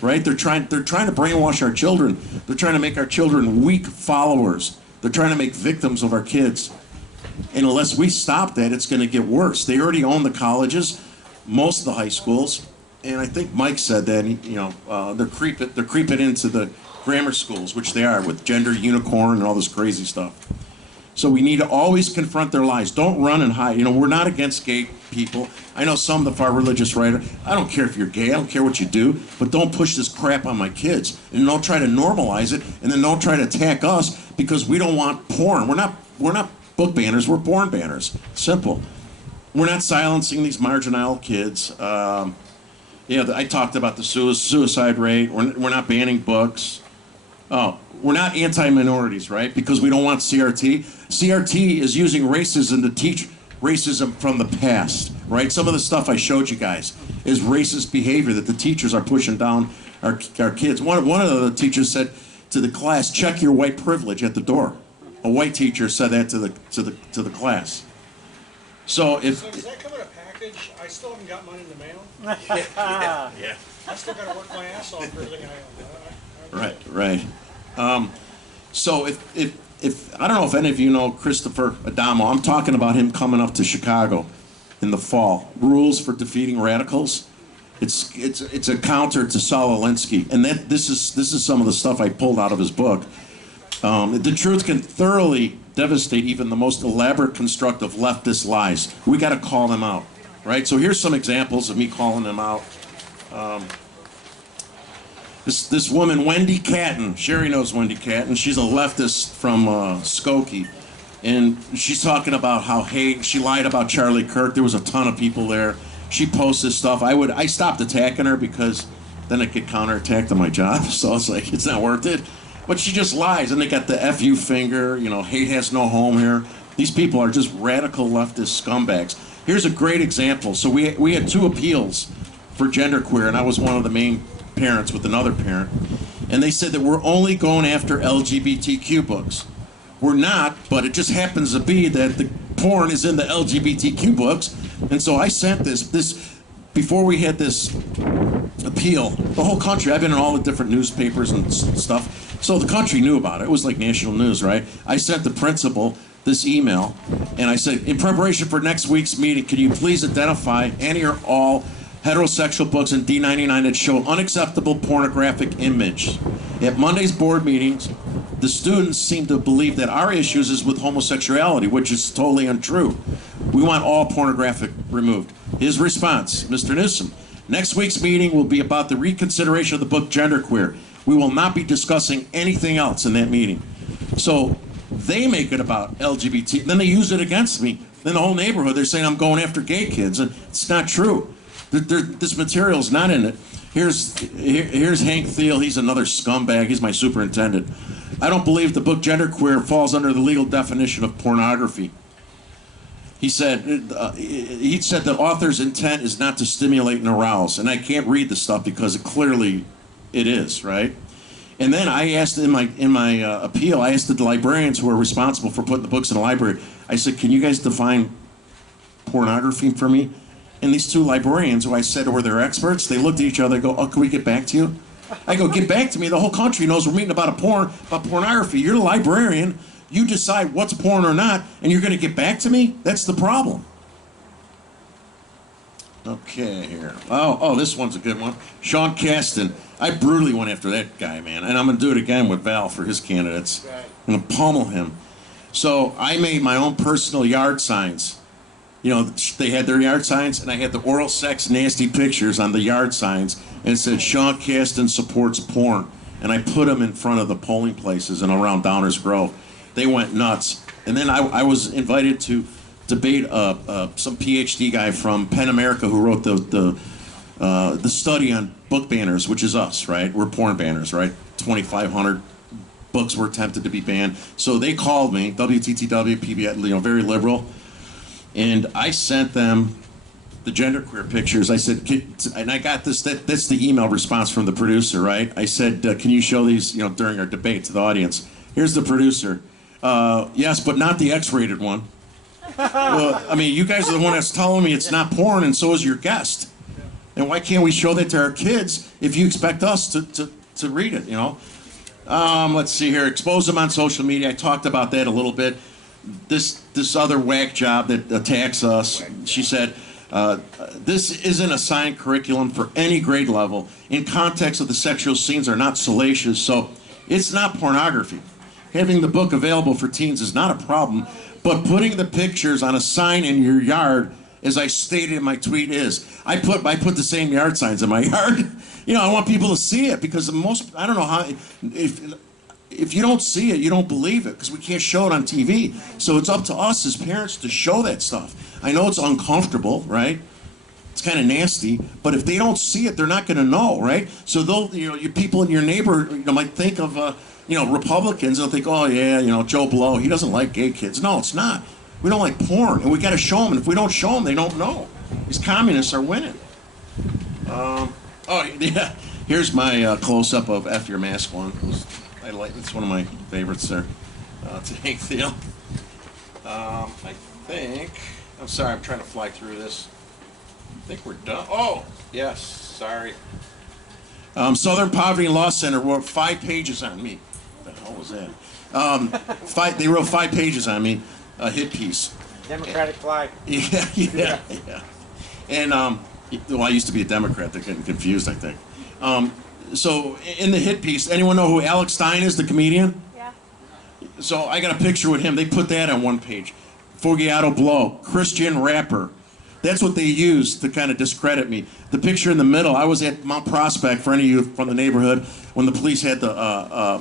right? They're trying to brainwash our children. They're trying to make our children weak followers. They're trying to make victims of our kids. And unless we stop that, it's going to get worse. They already own the colleges. Most of the high schools, and I think Mike said that, you know, they're creeping into the grammar schools, which they are, with gender unicorn and all this crazy stuff. So we need to always confront their lies. Don't run and hide. You know, we're not against gay people. I know some of the far religious right. I don't care if you're gay. I don't care what you do, but don't push this crap on my kids. And don't try to normalize it, and then don't try to attack us because we don't want porn. We're not book banners. We're porn banners. Simple. We're not silencing these marginal kids. I talked about the suicide rate. We're not banning books. Oh, we're not anti-minorities, right? Because we don't want CRT. CRT is using racism to teach racism from the past, right? Some of the stuff I showed you guys is racist behavior that the teachers are pushing down our kids. One of the teachers said to the class, "Check your white privilege at the door." A white teacher said that to the class. So does that come in a package? I still haven't got mine in the mail. Yeah. I still got to work my ass off for everything I own. Right. So if I don't know if any of you know Christopher Adamo, I'm talking about him coming up to Chicago in the fall. Rules for Defeating Radicals. It's a counter to Saul Alinsky, and this is some of the stuff I pulled out of his book. The truth can thoroughly devastate even the most elaborate construct of leftist lies. We got to call them out, right? So here's some examples of me calling them out. This woman, Wendy Catton, Sherry knows Wendy Catton. She's a leftist from Skokie, and she's talking about how she lied about Charlie Kirk. There was a ton of people there. She posts this stuff. I stopped attacking her because then I get counterattacked on my job. So it's like, it's not worth it. But she just lies, and they got the FU finger, you know, hate has no home here. These people are just radical leftist scumbags. Here's a great example. So we had 2 appeals for genderqueer, and I was one of the main parents with another parent. And they said that we're only going after LGBTQ books. We're not, but it just happens to be that the porn is in the LGBTQ books. And so I sent this before we had this appeal, the whole country, I've been in all the different newspapers and stuff, so the country knew about it. It was like national news, right? I sent the principal this email, and I said, in preparation for next week's meeting, can you please identify any or all heterosexual books in D99 that show unacceptable pornographic image? At Monday's board meetings, the students seem to believe that our issues is with homosexuality, which is totally untrue. We want all pornographic removed. His response, Mr. Newsome, next week's meeting will be about the reconsideration of the book Genderqueer. We will not be discussing anything else in that meeting. So they make it about LGBT. Then they use it against me. Then the whole neighborhood, they're saying I'm going after gay kids, and it's not true. This material's not in it. Here's Hank Thiel. He's another scumbag. He's my superintendent. I don't believe the book Genderqueer falls under the legal definition of pornography. He said the author's intent is not to stimulate and arouse, and I can't read the stuff because clearly it is, right? And then I asked in my appeal, I asked the librarians who are responsible for putting the books in the library. I said, "Can you guys define pornography for me?" And these two librarians, who I said were their experts, they looked at each other and go, "Oh, can we get back to you?" I go, "Get back to me. The whole country knows we're meeting about pornography. You're the librarian. You decide what's porn or not, and you're going to get back to me? That's the problem." Okay, here. Oh, this one's a good one. Sean Caston. I brutally went after that guy, man. And I'm going to do it again with Val for his candidates. I'm going to pummel him. So I made my own personal yard signs. You know, they had their yard signs, and I had the oral sex nasty pictures on the yard signs, and it said, "Sean Caston supports porn." And I put them in front of the polling places and around Downers Grove. They went nuts. And then I was invited to debate some PhD guy from Penn America who wrote the study on book banners, which is us, right? We're porn banners, right? 2,500 books were attempted to be banned. So they called me, WTTW, PBS, very liberal, and I sent them the genderqueer pictures. I said, and I got this, that's the email response from the producer, right? I said, "Can you show these, during our debate to the audience?" Here's the producer. "Yes, but not the X-rated one." Well, I mean, you guys are the one that's telling me it's not porn, and so is your guest. And why can't we show that to our kids if you expect us to read it, Let's see here. Expose them on social media. I talked about that a little bit. This other whack job that attacks us, she said, "This isn't assigned curriculum for any grade level. In context of the sexual scenes are not salacious, so it's not pornography. Having the book available for teens is not a problem, but putting the pictures on a sign in your yard, as I stated in my tweet, is." I put the same yard signs in my yard. I want people to see it, because I don't know how, if you don't see it, you don't believe it, because we can't show it on TV. So it's up to us as parents to show that stuff. I know it's uncomfortable, right? It's kind of nasty, but if they don't see it, they're not going to know, right? So they'll, you people in your neighborhood, might think of, Republicans. They'll think, "Oh yeah, Joe Blow, he doesn't like gay kids." No, it's not. We don't like porn, and we got to show them. And if we don't show them, they don't know. These communists are winning. Oh yeah, here's my close-up of F Your Mask one. It's one of my favorites there. To Hank Thiel. I think. I'm sorry, I'm trying to fly through this. I think we're done. Oh, yes, sorry. Southern Poverty Law Center wrote 5 pages on me. What the hell was that? They wrote 5 pages on me, a hit piece. Democratic flag. Yeah. And, I used to be a Democrat. They're getting confused, I think. So, in the hit piece, anyone know who Alex Stein is, the comedian? Yeah. So, I got a picture with him. They put that on one page. Forgiato Blow, Christian rapper. That's what they used to kind of discredit me. The picture in the middle, I was at Mount Prospect, for any of you from the neighborhood, when the police had the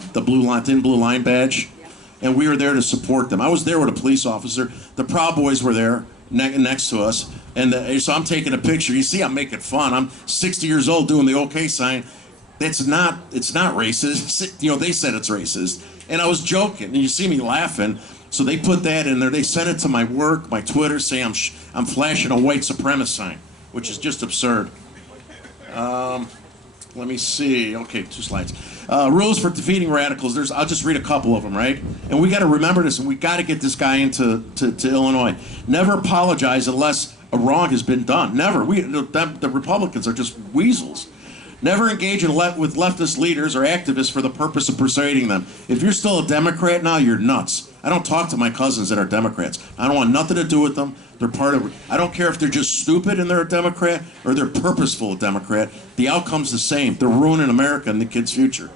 thin blue line badge, and we were there to support them. I was there with a police officer. The Proud Boys were there next to us, and so I'm taking a picture. You see, I'm making fun. I'm 60 years old doing the OK sign. It's not racist. They said it's racist, and I was joking. And you see me laughing. So they put that in there. They sent it to my work, my Twitter, saying I'm flashing a white supremacist sign, which is just absurd. Let me see. Okay, 2 slides. Rules for defeating radicals. I'll just read a couple of them, right? And we got to remember this, and we got to get this guy into Illinois. Never apologize unless a wrong has been done. Never. The Republicans are just weasels. Never engage with leftist leaders or activists for the purpose of persuading them. If you're still a Democrat now, you're nuts. I don't talk to my cousins that are Democrats. I don't want nothing to do with them. They're part of. I don't care if they're just stupid and they're a Democrat or they're purposeful a Democrat. The outcome's the same. They're ruining America and the kids' future.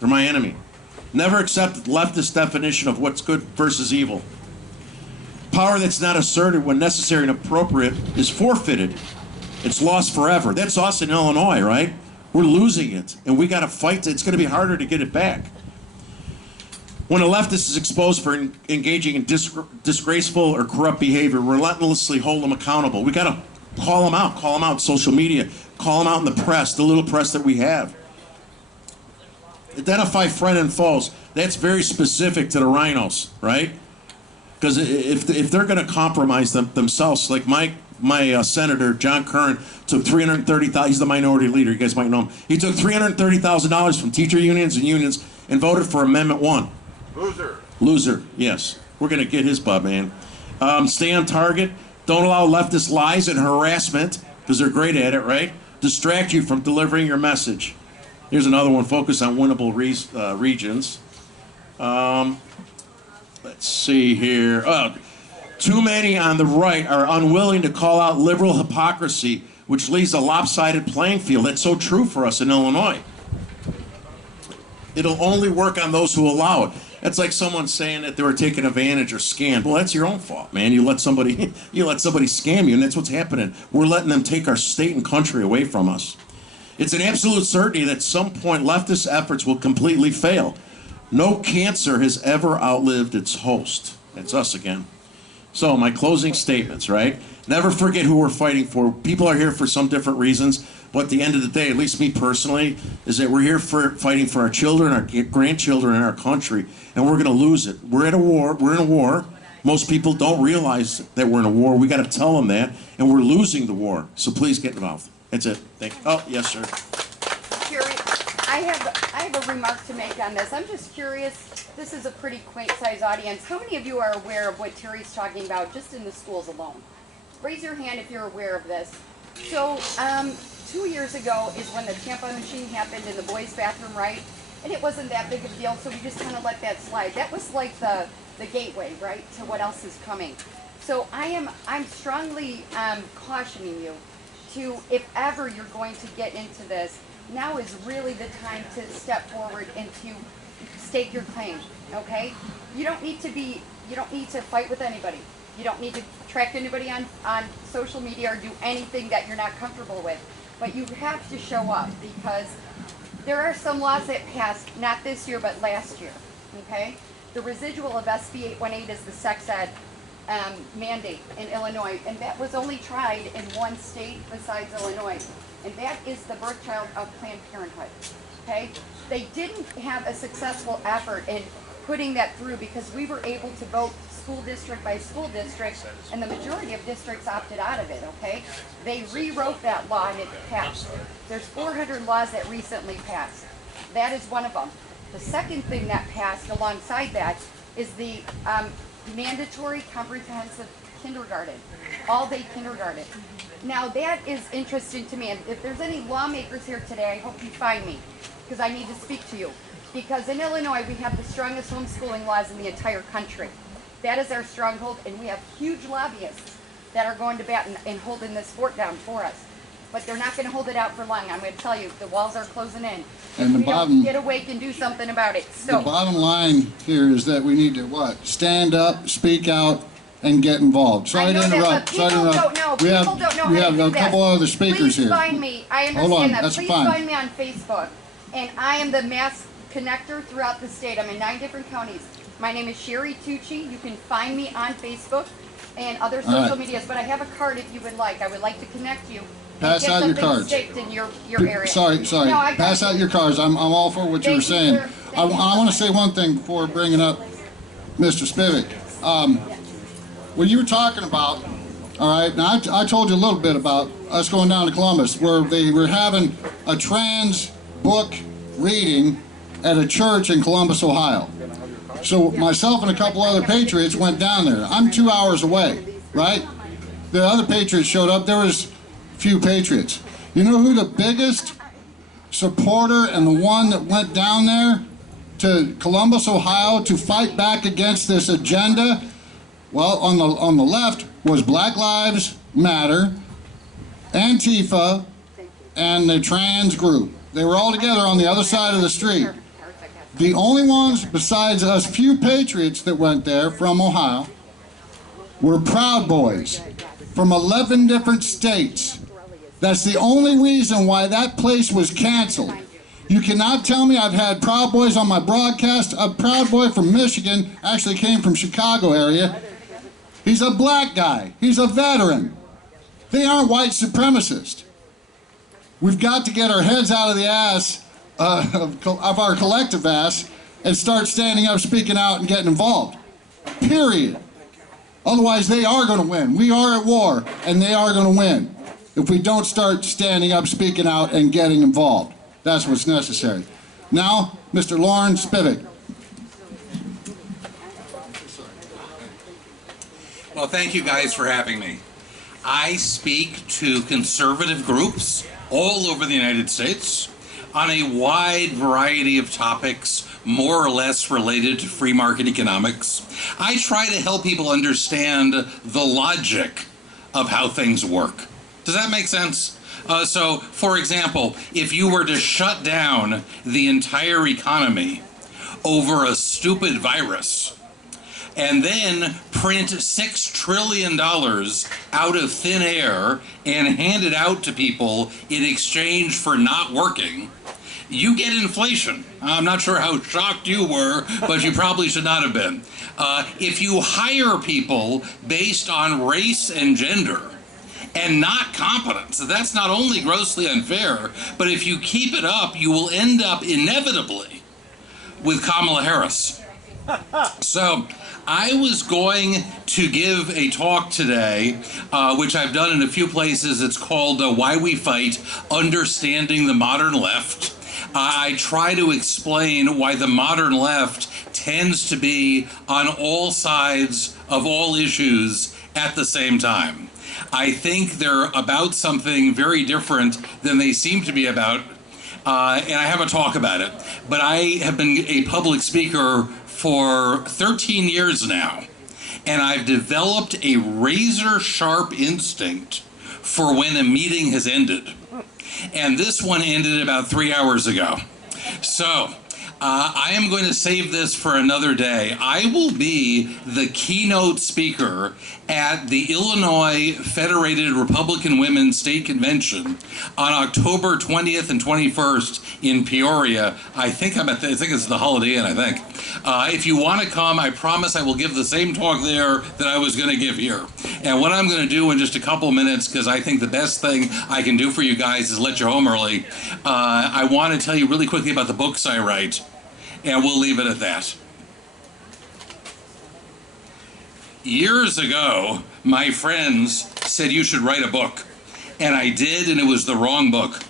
They're my enemy. Never accept leftist definition of what's good versus evil. Power that's not asserted when necessary and appropriate is forfeited. It's lost forever. That's us in Illinois, right? We're losing it, and we got to fight. It's going to be harder to get it back. When a leftist is exposed for engaging in disgraceful or corrupt behavior, relentlessly hold them accountable. We got to call them out social media, call them out in the press, the little press that we have. Identify friend and foes. That's very specific to the rhinos, right? Because if they're going to compromise themselves, like my senator, John Curran, took $330,000, he's the minority leader, you guys might know him. He took $330,000 from teacher unions and unions and voted for Amendment 1. Loser, yes. We're going to get his butt, man. Stay on target. Don't allow leftist lies and harassment, because they're great at it, right? Distract you from delivering your message. Here's another one. Focus on winnable regions. Let's see here. Too many on the right are unwilling to call out liberal hypocrisy, which leaves a lopsided playing field. That's so true for us in Illinois. It'll only work on those who allow it. That's like someone saying that they were taken advantage or scammed. Well, that's your own fault, man. You let somebody scam you, and that's what's happening. We're letting them take our state and country away from us. It's an absolute certainty that at some point leftist efforts will completely fail. No cancer has ever outlived its host. That's us again. So my closing statements, right? Never forget who we're fighting for. People are here for some different reasons, but at the end of the day, at least me personally, is that we're here fighting for our children, our grandchildren, and our country, and we're going to lose it. We're at a war. We're in a war. Most people don't realize that we're in a war. We got to tell them that, and we're losing the war. So please get involved. That's it. Thank you. Oh, yes, sir. Jerry, I have a remark to make on this. I'm just curious. This is a pretty quaint-sized audience. How many of you are aware of what Terry's talking about just in the schools alone? Raise your hand if you're aware of this. So, 2 years ago is when the tampon machine happened in the boys' bathroom, right? And it wasn't that big of a deal, so we just kind of let that slide. That was like the gateway, right, to what else is coming. So I'm strongly cautioning you to, if ever you're going to get into this, now is really the time to step forward and to stake your claim, okay? You don't need to fight with anybody. You don't need to track anybody on social media or do anything that you're not comfortable with. But you have to show up, because there are some laws that passed, not this year, but last year, okay? The residual of SB 818 is the sex ed mandate in Illinois, and that was only tried in one state besides Illinois, and that is the birth child of Planned Parenthood, okay? They didn't have a successful effort in putting that through because we were able to vote school district by school district, and the majority of districts opted out of it, okay? They rewrote that law and it passed. There's 400 laws that recently passed. That is one of them. The second thing that passed alongside that is the mandatory comprehensive kindergarten, all-day kindergarten. Now that is interesting to me, and if there's any lawmakers here today, I hope you find me, because I need to speak to you. Because in Illinois, we have the strongest homeschooling laws in the entire country. That is our stronghold, and we have huge lobbyists that are going to bat and holding this fort down for us. But they're not going to hold it out for long. I'm going to tell you, the walls are closing in. And we don't get awake and do something about it. So the bottom line here is that we need to what? Stand up, speak out, and get involved. Sorry to interrupt. People don't know. We People don't know how to do a that. couple other speakers here. Please find me. I understand Hold on, that. that's Please fine. find me on Facebook. And I am the mass connector throughout the state. I'm in 9 different counties. My name is Sherry Tucci. You can find me on Facebook and other social medias. But I have a card if you would like. I would like to connect you. Pass out your cards. In your area. Sorry. No, Pass out your cards. I'm all for what you were saying. I want to say one thing before bringing up Mr. Spivack. What you were talking about, all right, now I told you a little bit about us going down to Columbus, where they were having a trans book reading at a church in Columbus, Ohio. So myself and a couple other patriots went down there. I'm 2 hours away, right? The other patriots showed up. There was a few patriots. You know who the biggest supporter and the one that went down there to Columbus, Ohio to fight back against this agenda? Well, on the left was Black Lives Matter, Antifa, and the trans group. They were all together on the other side of the street. The only ones besides us few patriots that went there from Ohio were Proud Boys from 11 different states. That's the only reason why that place was canceled. You cannot tell me I've had Proud Boys on my broadcast. A Proud Boy from Michigan actually came from Chicago area. He's a black guy. He's a veteran. They aren't white supremacists. We've got to get our heads out of the ass, of our collective ass, and start standing up, speaking out, and getting involved. Period. Otherwise, they are going to win. We are at war, and they are going to win if we don't start standing up, speaking out, and getting involved. That's what's necessary. Now, Mr. Loren Spivack. Well, thank you guys for having me. I speak to conservative groups all over the United States on a wide variety of topics, more or less related to free market economics. I try to help people understand the logic of how things work. Does that make sense? So, for example, if you were to shut down the entire economy over a stupid virus, and then print $6 trillion out of thin air and hand it out to people in exchange for not working, you get inflation. I'm not sure how shocked you were, but you probably should not have been. If you hire people based on race and gender and not competence, that's not only grossly unfair, but if you keep it up, you will end up inevitably with Kamala Harris. So I was going to give a talk today, which I've done in a few places. It's called Why We Fight, Understanding the Modern Left. I try to explain why the modern left tends to be on all sides of all issues at the same time. I think they're about something very different than they seem to be about, and I have a talk about it. But I have been a public speaker for 13 years now, and I've developed a razor-sharp instinct for when a meeting has ended. And this one ended about 3 hours ago. So I am going to save this for another day. I will be the keynote speaker at the Illinois Federated Republican Women's State Convention on October 20th and 21st in Peoria. I think it's the Holiday Inn, I think. If you want to come, I promise I will give the same talk there that I was going to give here. And what I'm going to do in just a couple minutes, because I think the best thing I can do for you guys is let you home early, I want to tell you really quickly about the books I write, and we'll leave it at that. Years ago, my friends said you should write a book, and I did, and it was the wrong book.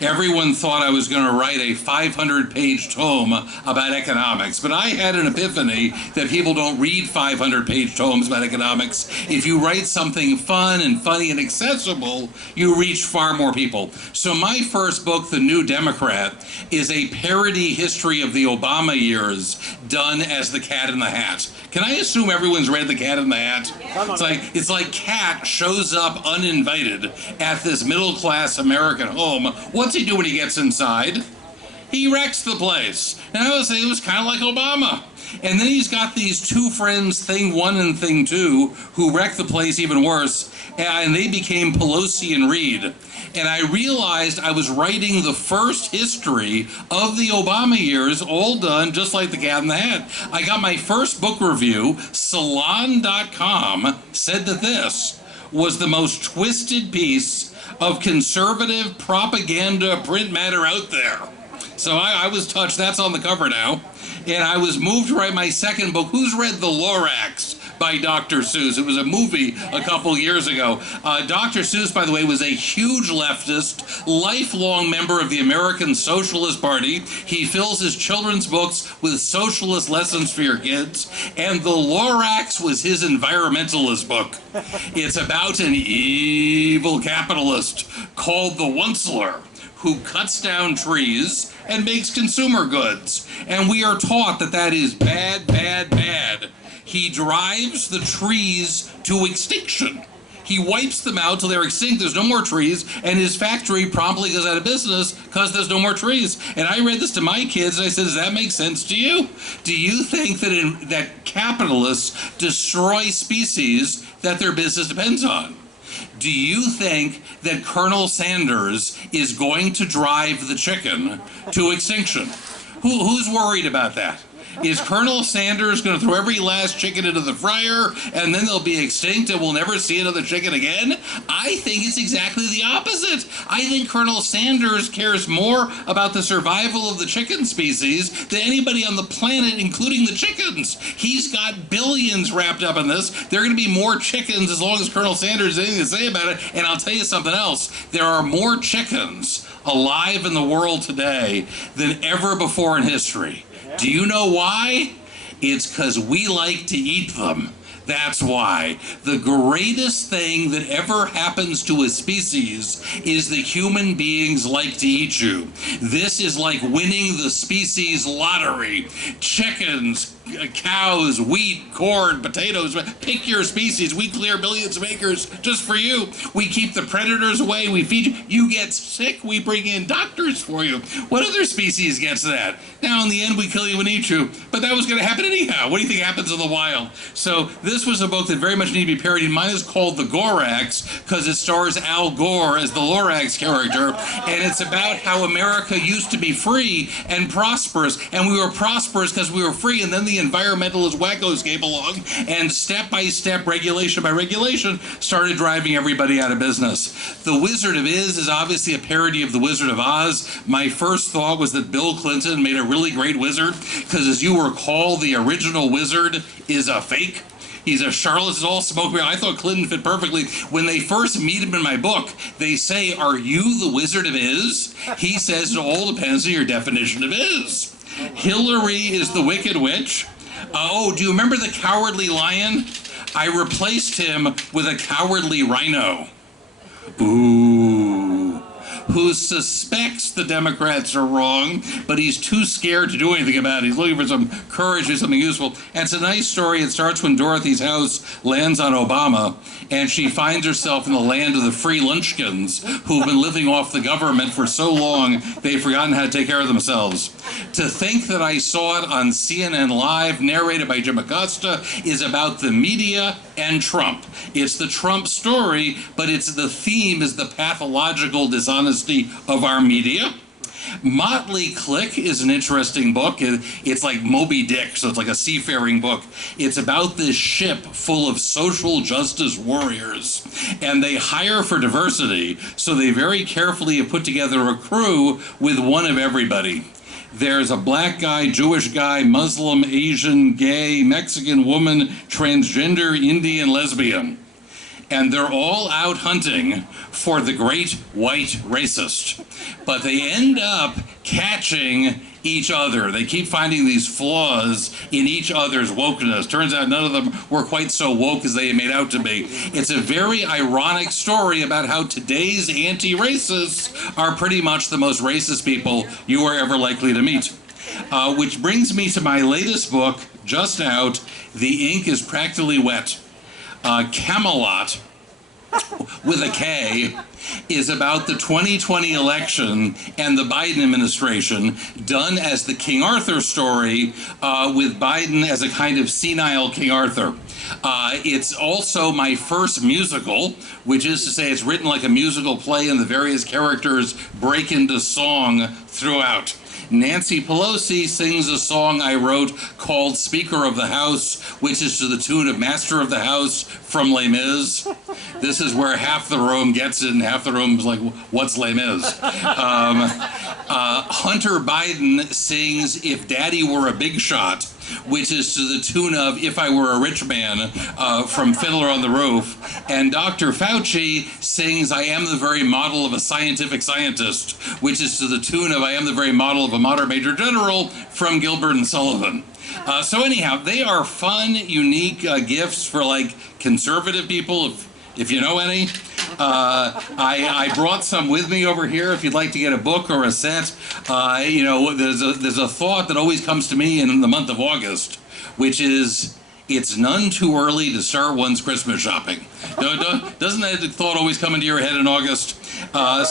Everyone thought I was going to write a 500-page tome about economics, but I had an epiphany that people don't read 500-page tomes about economics. If you write something fun and funny and accessible, you reach far more people. So my first book, The New Democrat, is a parody history of the Obama years done as the Cat in the Hat. Can I assume everyone's read The Cat in the Hat? It's like Cat shows up uninvited at this middle-class American home. What's he do when he gets inside? He wrecks the place. And I would say it was kind of like Obama. And then he's got these two friends, Thing 1 and Thing 2, who wreck the place even worse, and they became Pelosi and Reed. And I realized I was writing the first history of the Obama years, all done just like the Cat in the Hat. I got my first book review. Salon.com said that this was the most twisted piece of conservative propaganda print matter out there. So I was touched. That's on the cover now. And I was moved to write my second book. Who's read The Lorax by Dr. Seuss? It was a movie a couple years ago. Dr. Seuss, by the way, was a huge leftist, lifelong member of the American Socialist Party. He fills his children's books with socialist lessons for your kids. And The Lorax was his environmentalist book. It's about an evil capitalist called the Onceler, who cuts down trees and makes consumer goods. And we are taught that that is bad, bad, bad. He drives the trees to extinction. He wipes them out till they're extinct, there's no more trees, and his factory promptly goes out of business because there's no more trees. And I read this to my kids, and I said, does that make sense to you? Do you think that capitalists destroy species that their business depends on? Do you think that Colonel Sanders is going to drive the chicken to extinction? Who's worried about that? Is Colonel Sanders going to throw every last chicken into the fryer and then they'll be extinct and we'll never see another chicken again? I think it's exactly the opposite. I think Colonel Sanders cares more about the survival of the chicken species than anybody on the planet, including the chickens. He's got billions wrapped up in this. There are going to be more chickens as long as Colonel Sanders has anything to say about it. And I'll tell you something else. There are more chickens alive in the world today than ever before in history. Do you know why? It's because we like to eat them. That's why. The greatest thing that ever happens to a species is that human beings like to eat you. This is like winning the species lottery. Chickens, cows, wheat, corn, potatoes. Pick your species. We clear billions of acres just for you. We keep the predators away. We feed you. You get sick. We bring in doctors for you. What other species gets that? Now, in the end, we kill you and eat you. But that was going to happen anyhow. What do you think happens in the wild? So this was a book that very much needed to be parodied. Mine is called The Gorax because it stars Al Gore as the Lorax character. And it's about how America used to be free and prosperous. And we were prosperous because we were free. And then the environmentalist wackos came along and step by step, regulation by regulation, started driving everybody out of business. The Wizard of Iz is obviously a parody of The Wizard of Oz. My first thought was that Bill Clinton made a really great wizard because, as you recall, the original wizard is a fake. He's a charlatan, all smoke. I thought Clinton fit perfectly. When they first meet him in my book, they say, "Are you the Wizard of Iz?" He says, "It all depends on your definition of Iz." Hillary is the Wicked Witch. Oh, do you remember the Cowardly Lion? I replaced him with a Cowardly Rhino. Ooh. Who suspects the Democrats are wrong, but he's too scared to do anything about it. He's looking for some courage to do something useful. And it's a nice story. It starts when Dorothy's house lands on Obama, and she finds herself in the land of the free lunchkins who've been living off the government for so long they've forgotten how to take care of themselves. To think that I saw it on CNN Live, narrated by Jim Acosta, is about the media and Trump. It's the Trump story, but the theme is the pathological dishonesty of our media. Motley Click is an interesting book. It's like Moby Dick, so it's like a seafaring book. It's about this ship full of social justice warriors, and they hire for diversity, so they very carefully have put together a crew with one of everybody. There's a black guy, Jewish guy, Muslim, Asian, gay, Mexican woman, transgender, Indian, lesbian. And they're all out hunting for the great white racist. But they end up catching each other. They keep finding these flaws in each other's wokeness. Turns out none of them were quite so woke as they made out to be. It's a very ironic story about how today's anti-racists are pretty much the most racist people you are ever likely to meet. Which brings me to my latest book, just out. The ink is practically wet. Camelot, with a K, is about the 2020 election and the Biden administration, done as the King Arthur story, with Biden as a kind of senile King Arthur. It's also my first musical, which is to say it's written like a musical play and the various characters break into song throughout. Nancy Pelosi sings a song I wrote called Speaker of the House, which is to the tune of Master of the House from Les Mis. This is where half the room gets it and half the room is like, what's Les Mis? Hunter Biden sings If Daddy Were a Big Shot, which is to the tune of If I Were a Rich Man from Fiddler on the Roof. And Dr. Fauci sings I Am the Very Model of a Scientific Scientist, which is to the tune of I Am the Very Model of a Modern Major General from Gilbert and Sullivan. So anyhow, they are fun, unique gifts for like conservative people, if you know any. I brought some with me over here if you'd like to get a book or a set. There's a thought that always comes to me in the month of August, which is it's none too early to start one's Christmas shopping. Doesn't that thought always come into your head in August?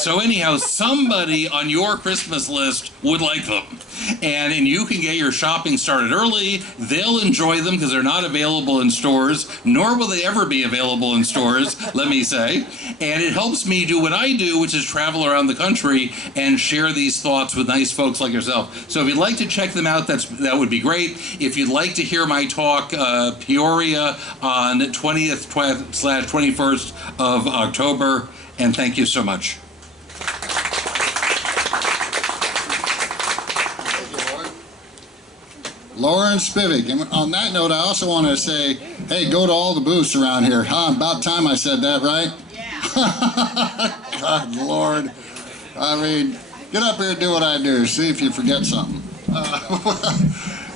So anyhow, somebody on your Christmas list would like them. And you can get your shopping started early. They'll enjoy them because they're not available in stores, nor will they ever be available in stores, let me say. And it helps me do what I do, which is travel around the country and share these thoughts with nice folks like yourself. So if you'd like to check them out, that would be great. If you'd like to hear my talk, Peoria on 20th/21st of October, and thank you so much. Loren Spivack. And on that note, I also want to say, hey, go to all the booths around here. About time I said that, right? Yeah. God, Lord. I mean, get up here and do what I do. See if you forget something.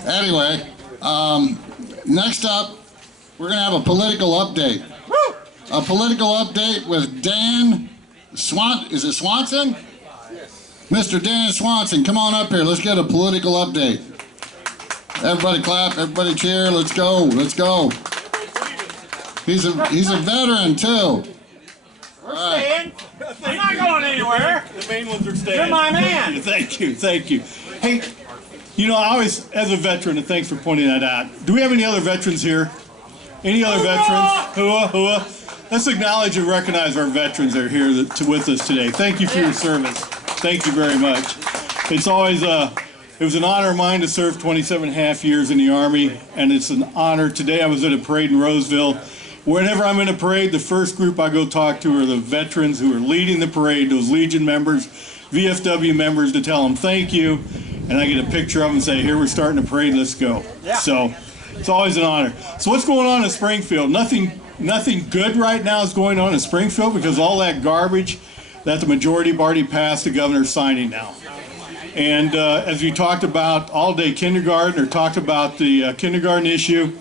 Anyway, next up, we're going to have a political update. A political update with Dan Is it Swanson? Yes. Mr. Dan Swanson, come on up here. Let's get a political update. Everybody clap, everybody cheer, let's go, let's go. He's a veteran too. We're staying. I'm not going anywhere. The main ones are staying. You're my man. Thank you, thank you. Hey, you know, I always, as a veteran, and thanks for pointing that out, do we have any other veterans here? Any other veterans? Hooah, hooah. Let's acknowledge and recognize our veterans that are here with us today. Thank you for your service. Thank you very much. It's always it was an honor of mine to serve 27.5 years in the Army, and it's an honor. Today I was at a parade in Roseville. Whenever I'm in a parade, the first group I go talk to are the veterans who are leading the parade, those Legion members, VFW members, to tell them thank you, and I get a picture of them and say, here, we're starting a parade, let's go. Yeah. So it's always an honor. So what's going on in Springfield? Nothing good right now is going on in Springfield because all that garbage that the majority party passed, the governor's signing now. And as we talked about all-day kindergarten, or talked about the kindergarten issue,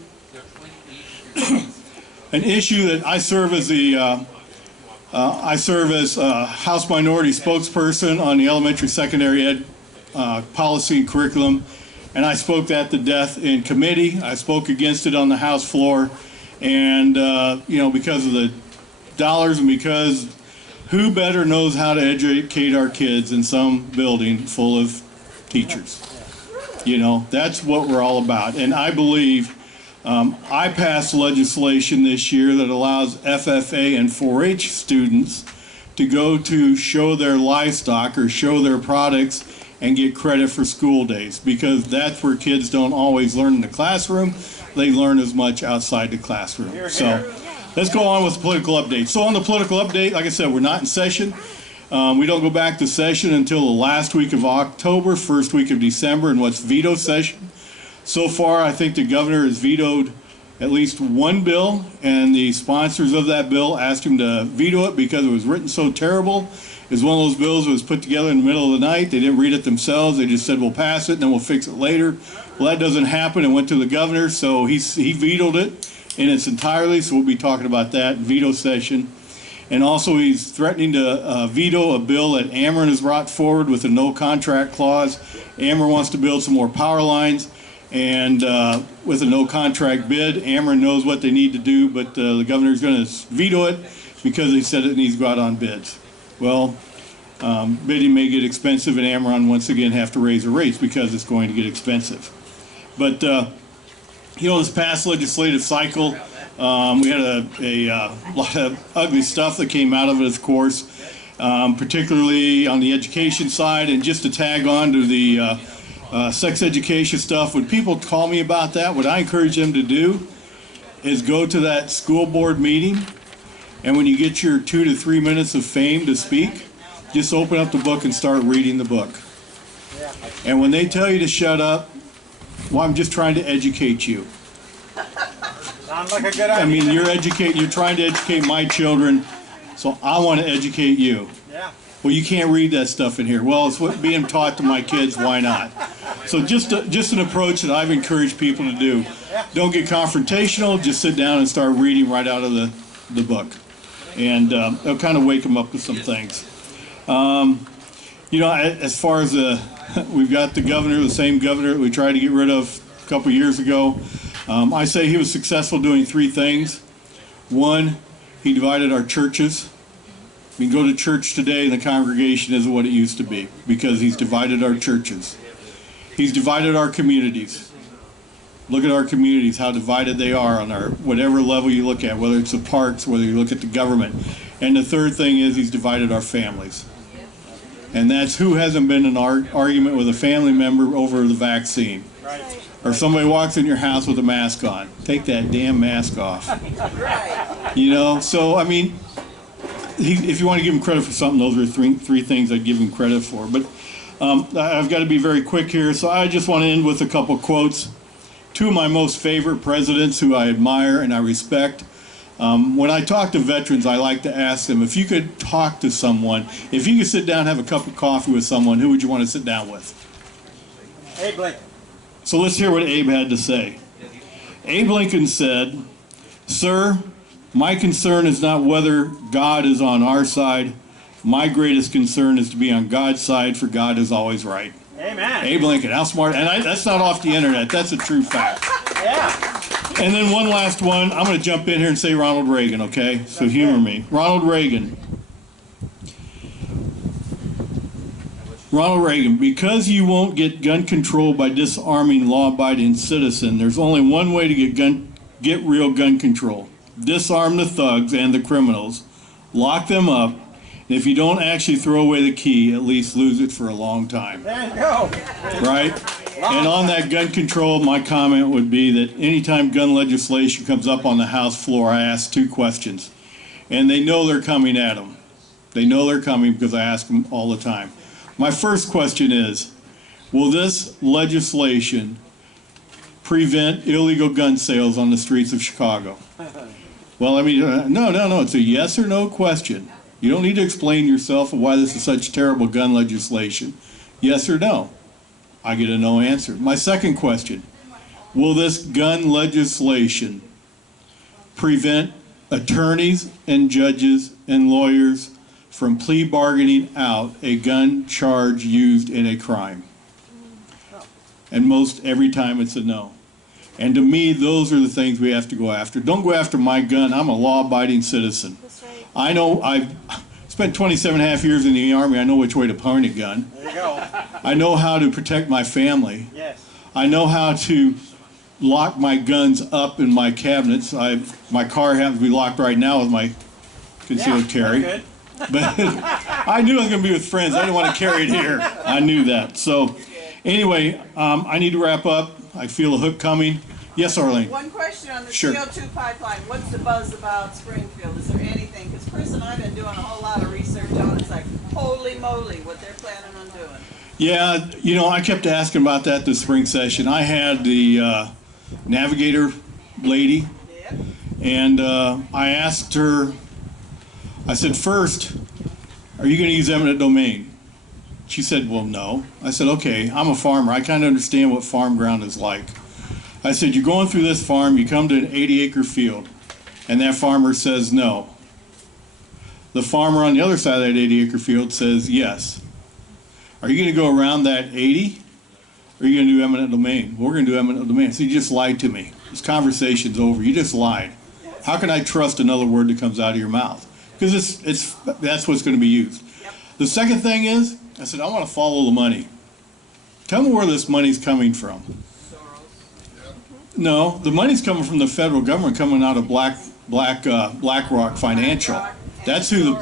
an issue that I serve as House Minority Spokesperson on the elementary secondary ed policy and curriculum, and I spoke that to death in committee. I spoke against it on the House floor, and you know, because of the dollars and because who better knows how to educate our kids in some building full of teachers? You know, that's what we're all about. And I believe I passed legislation this year that allows FFA and 4-H students to go to show their livestock or show their products and get credit for school days, because that's where kids don't always learn in the classroom. They learn as much outside the classroom. So let's go on with the political update. So on the political update, like I said, we're not in session. We don't go back to session until the last week of October, first week of December, and what's veto session. So far, I think the governor has vetoed at least one bill, and the sponsors of that bill asked him to veto it because it was written so terrible. It was one of those bills that was put together in the middle of the night. They didn't read it themselves. They just said, we'll pass it and then we'll fix it later. Well, that doesn't happen. It went to the governor, so he vetoed it in its entirety, so we'll be talking about that veto session. And also he's threatening to veto a bill that Ameren has brought forward with a no contract clause. Ameren wants to build some more power lines, and with a no contract bid, Ameren knows what they need to do, but the governor's going to veto it because they said it needs to go out on bids. Well, bidding may get expensive, and Ameren once again have to raise their rates because it's going to get expensive. But you know, this past legislative cycle, we had a lot of ugly stuff that came out of it, of course, particularly on the education side. And just to tag on to the sex education stuff, when people call me about that, what I encourage them to do is go to that school board meeting, and when you get your 2 to 3 minutes of fame to speak, just open up the book and start reading the book. And when they tell you to shut up, well, I'm just trying to educate you. Sounds like a good idea. I mean, you're trying to educate my children, so I want to educate you. Yeah. Well, you can't read that stuff in here. Well, it's what being taught to my kids, why not? So just an approach that I've encouraged people to do. Don't get confrontational, just sit down and start reading right out of the book. And it'll kind of wake them up to some things. You know, as far as we've got the governor, the same governor that we tried to get rid of a couple years ago. I say he was successful doing three things. One, he divided our churches. We go to church today and the congregation isn't what it used to be because he's divided our churches. He's divided our communities. Look at our communities, how divided they are on our whatever level you look at, whether it's the parks, whether you look at the government. And the third thing is he's divided our families. And that's who hasn't been in an argument with a family member over the vaccine. Right. Or somebody walks in your house with a mask on. Take that damn mask off. You know, so I mean, if you want to give him credit for something, those are three things I'd give him credit for. But I've got to be very quick here, so I just want to end with a couple quotes. Two of my most favorite presidents who I admire and I respect. When I talk to veterans, I like to ask them, if you could talk to someone, if you could sit down and have a cup of coffee with someone, who would you want to sit down with? Abe Lincoln. So let's hear what Abe had to say. Abe Lincoln said, "Sir, my concern is not whether God is on our side. My greatest concern is to be on God's side, for God is always right." Amen. Abe Lincoln, how smart. And that's not off the internet. That's a true fact. Yeah. And then one last one. I'm going to jump in here and say Ronald Reagan, okay? So humor me. Ronald Reagan. Ronald Reagan, because you won't get gun control by disarming law-abiding citizens, there's only one way to get real gun control. Disarm the thugs and the criminals. Lock them up. And if you don't actually throw away the key, at least lose it for a long time. There you go. Right? And on that gun control, my comment would be that anytime gun legislation comes up on the House floor, I ask two questions. And they know they're coming at them. They know they're coming because I ask them all the time. My first question is, will this legislation prevent illegal gun sales on the streets of Chicago? Well, I mean, no. It's a yes or no question. You don't need to explain yourself of why this is such terrible gun legislation. Yes or no? I get a no answer. My second question, will this gun legislation prevent attorneys and judges and lawyers from plea bargaining out a gun charge used in a crime? And most every time it's a no. And to me, those are the things we have to go after. Don't go after my gun. I'm a law-abiding citizen. I know I've spent 27 and a half years in the Army. I know which way to point a gun. There you go. I know how to protect my family. Yes. I know how to lock my guns up in my cabinets. My car happens to be locked right now with my concealed carry. Good. But I knew I was going to be with friends. I didn't want to carry it here. I knew that. So anyway, I need to wrap up. I feel a hook coming. Yes, Arlene? One question on the Sure. CO2 pipeline. What's the buzz about Springfield? Is there anything? Because Chris and I have been doing a whole lot of research on it. It's like, holy moly, what they're planning on doing. Yeah, you know, I kept asking about that this spring session. I had the navigator lady, and I asked her, I said, first, are you going to use eminent domain? She said, well, no. I said, okay, I'm a farmer. I kind of understand what farm ground is like. I said, you're going through this farm, you come to an 80-acre field, and that farmer says no. The farmer on the other side of that 80-acre field says yes. Are you going to go around that 80, or are you going to do eminent domain? Well, we're going to do eminent domain. So you just lied to me. This conversation's over. You just lied. How can I trust another word that comes out of your mouth? Because that's what's going to be used. The second thing is, I said, I want to follow the money. Tell me where this money's coming from. No, the money's coming from the federal government, coming out of BlackRock Financial. That's who the.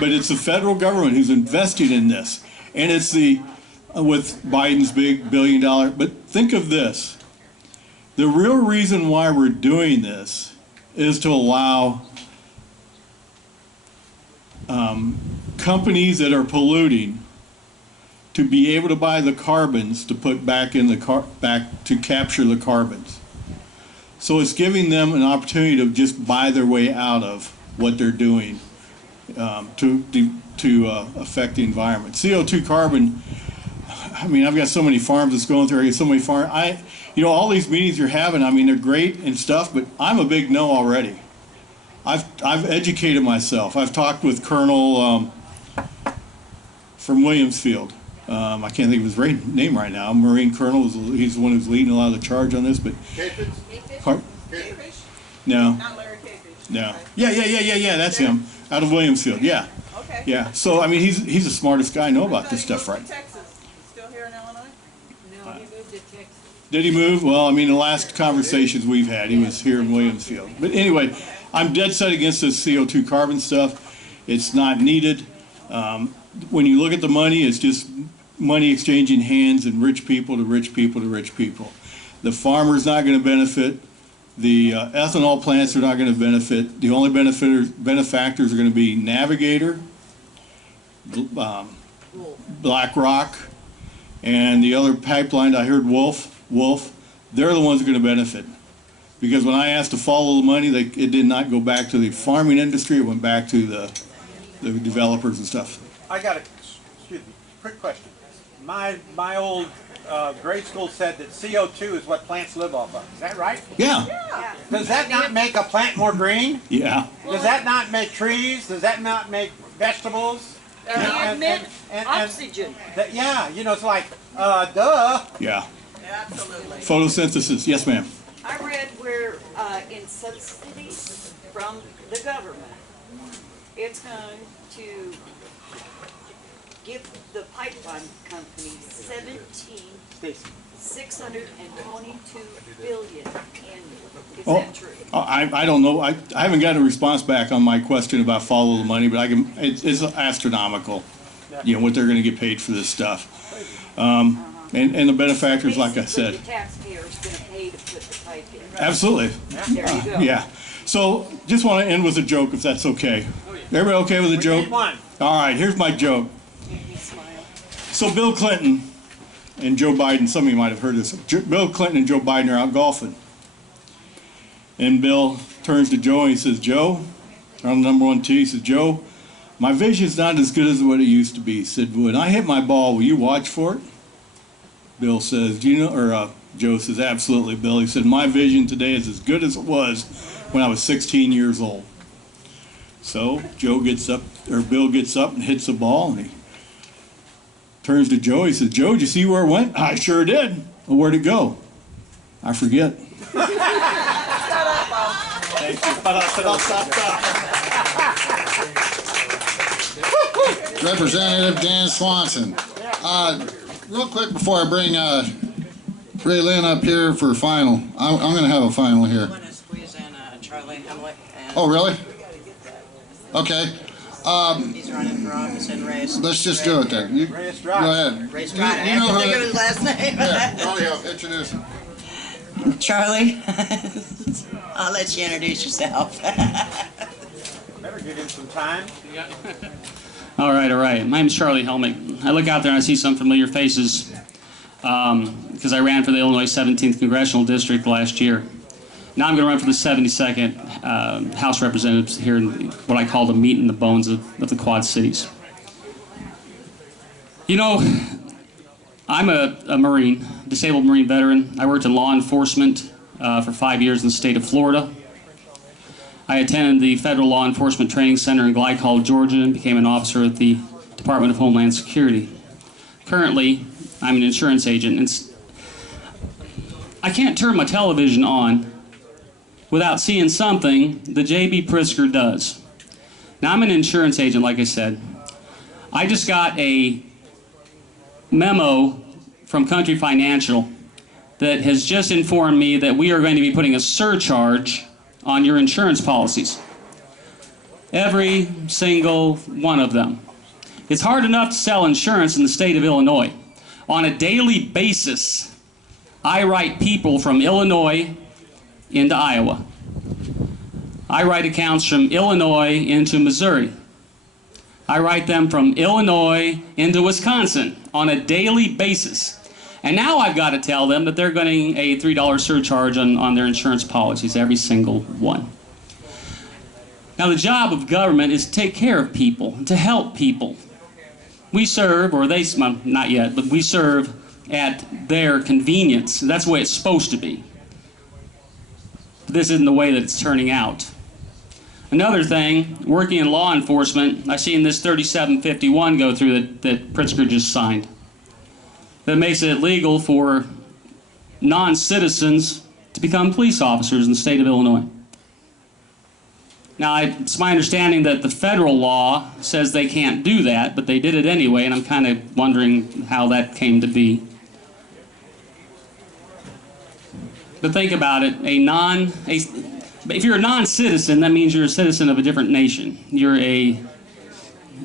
But it's the federal government who's investing in this, and it's with Biden's big $1 billion. But think of this: the real reason why we're doing this is to allow companies that are polluting to be able to buy the carbons to put back in the back to capture the carbons. So it's giving them an opportunity to just buy their way out of what they're doing to affect the environment. CO2 carbon. I mean, I've got so many farms that's going through. I get so many farms. All these meetings you're having. I mean, they're great and stuff, but I'm a big no already. I've educated myself. I've talked with Colonel from Williamsfield. I can't think of his name right now. Marine Colonel, he's the one who's leading a lot of the charge on this. But no, Not Larry Capish. no, yeah. That's him out of Williamsfield. Yeah, Okay. yeah. So I mean, he's the smartest guy I know about this stuff, right? Texas. Still here in Illinois? No, he moved to Texas. Did he move? Well, I mean, the last conversations we've had, he was here in Williamsfield. But anyway, I'm dead set against this CO2 carbon stuff. It's not needed. When you look at the money, it's just money exchanging hands and rich people to rich people to rich people. The farmer's not going to benefit. The ethanol plants are not going to benefit. The only benefactors are going to be Navigator, Black Rock, and the other pipeline I heard, Wolf. They're the ones that are going to benefit. Because when I asked to follow the money, it did not go back to the farming industry. It went back to the developers and stuff. I got a, excuse me, quick question. My old grade school said that CO2 is what plants live off of. Is that right? Yeah. Does that not make a plant more green? Yeah. Does that not make trees? Does that not make vegetables? Oxygen. Yeah, you know, it's like, duh. Yeah. Absolutely. Photosynthesis. Yes, ma'am. I read where in subsidies from the government, it's going to give the pipeline company $622 billion annually. Is that true? I don't know. I haven't gotten a response back on my question about follow the money, but it's astronomical, you know, what they're going to get paid for this stuff. And the benefactors, like I said. The taxpayer's going to pay to put the pipe in. Absolutely. There you go. Yeah. So just want to end with a joke, if that's okay. Everybody okay with a joke? Need one. All right, here's my joke. So Bill Clinton and Joe Biden, some of you might have heard this. Bill Clinton and Joe Biden are out golfing. And Bill turns to Joe and he says, Joe, on the #1 tee, he says, Joe, my vision's not as good as what it used to be. He said, when I hit my ball, will you watch for it? Bill says, Joe says, absolutely, Bill. He said, my vision today is as good as it was when I was 16 years old. So Bill gets up and hits the ball, and he turns to Joe. He says, Joe, did you see where it went? I sure did. Well, where'd it go? I forget. Representative Dan Swanson. Real quick before I bring Ray Lynn up here for final, I'm going to have a final here. I want to squeeze in Charlie Hemlick. Oh, really? Okay. He's running for office in Ray's. Let's just do it then. Go ahead. Ray Strada. You know I think of his last name. Yeah, Charlie, introduce him. Charlie, I'll let you introduce yourself. Better give him some time. All right. My name's Charlie Helmick. I look out there and I see some familiar faces because I ran for the Illinois 17th Congressional District last year. Now I'm going to run for the 72nd House Representatives here in what I call the meat and the bones of the Quad Cities. You know, I'm a Marine, disabled Marine veteran. I worked in law enforcement for 5 years in the state of Florida. I attended the Federal Law Enforcement Training Center in Glycol, Georgia, and became an officer at the Department of Homeland Security. Currently, I'm an insurance agent. I can't turn my television on without seeing something that J.B. Pritzker does. Now, I'm an insurance agent, like I said. I just got a memo from Country Financial that has just informed me that we are going to be putting a surcharge on your insurance policies. Every single one of them. It's hard enough to sell insurance in the state of Illinois. On a daily basis, I write people from Illinois into Iowa. I write accounts from Illinois into Missouri. I write them from Illinois into Wisconsin on a daily basis. And now I've got to tell them that they're getting a $3 surcharge on their insurance policies, every single one. Now the job of government is to take care of people, to help people. We serve, or they, well, not yet, but we serve at their convenience. That's the way it's supposed to be. But this isn't the way that it's turning out. Another thing, working in law enforcement, I've seen this 3751 go through that Pritzker just signed. that makes it legal for non-citizens to become police officers in the state of Illinois. Now, it's my understanding that the federal law says they can't do that, but they did it anyway, and I'm kind of wondering how that came to be. But think about it, if you're a non-citizen, that means you're a citizen of a different nation. You're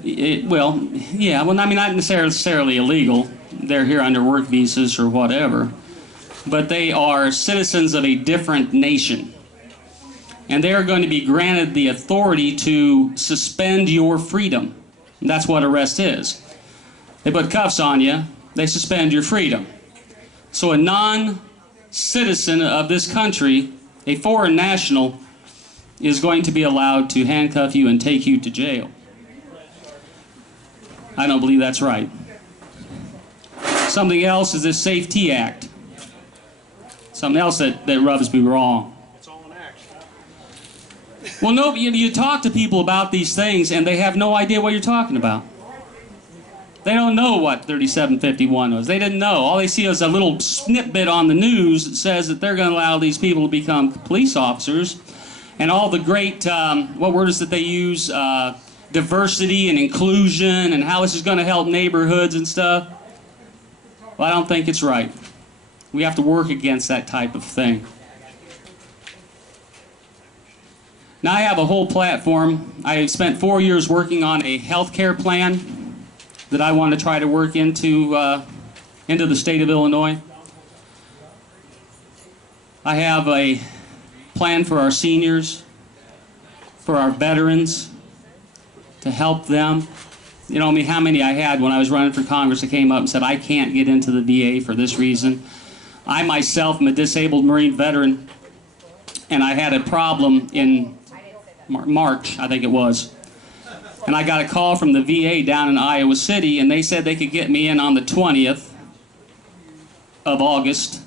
not necessarily illegal. They're here under work visas or whatever. But they are citizens of a different nation. And they are going to be granted the authority to suspend your freedom. And that's what arrest is. They put cuffs on you, they suspend your freedom. So a non-citizen of this country, a foreign national, is going to be allowed to handcuff you and take you to jail. I don't believe that's right. Something else is this SAFE-T Act. Something else that rubs me wrong. It's all an act. Well, no, you talk to people about these things and they have no idea what you're talking about. They don't know what 3751 was. They didn't know. All they see is a little snippet on the news that says that they're going to allow these people to become police officers. And all the great, what word is that they use? Diversity and inclusion and how this is going to help neighborhoods and stuff. Well, I don't think it's right. We have to work against that type of thing. Now I have a whole platform. I spent 4 years working on a health care plan that I want to try to work into the state of Illinois. I have a plan for our seniors, for our veterans, to help them. You know, how many I had when I was running for Congress that came up and said, I can't get into the VA for this reason. I myself am a disabled Marine veteran, and I had a problem in March, I think it was. And I got a call from the VA down in Iowa City, and they said they could get me in on the 20th of August.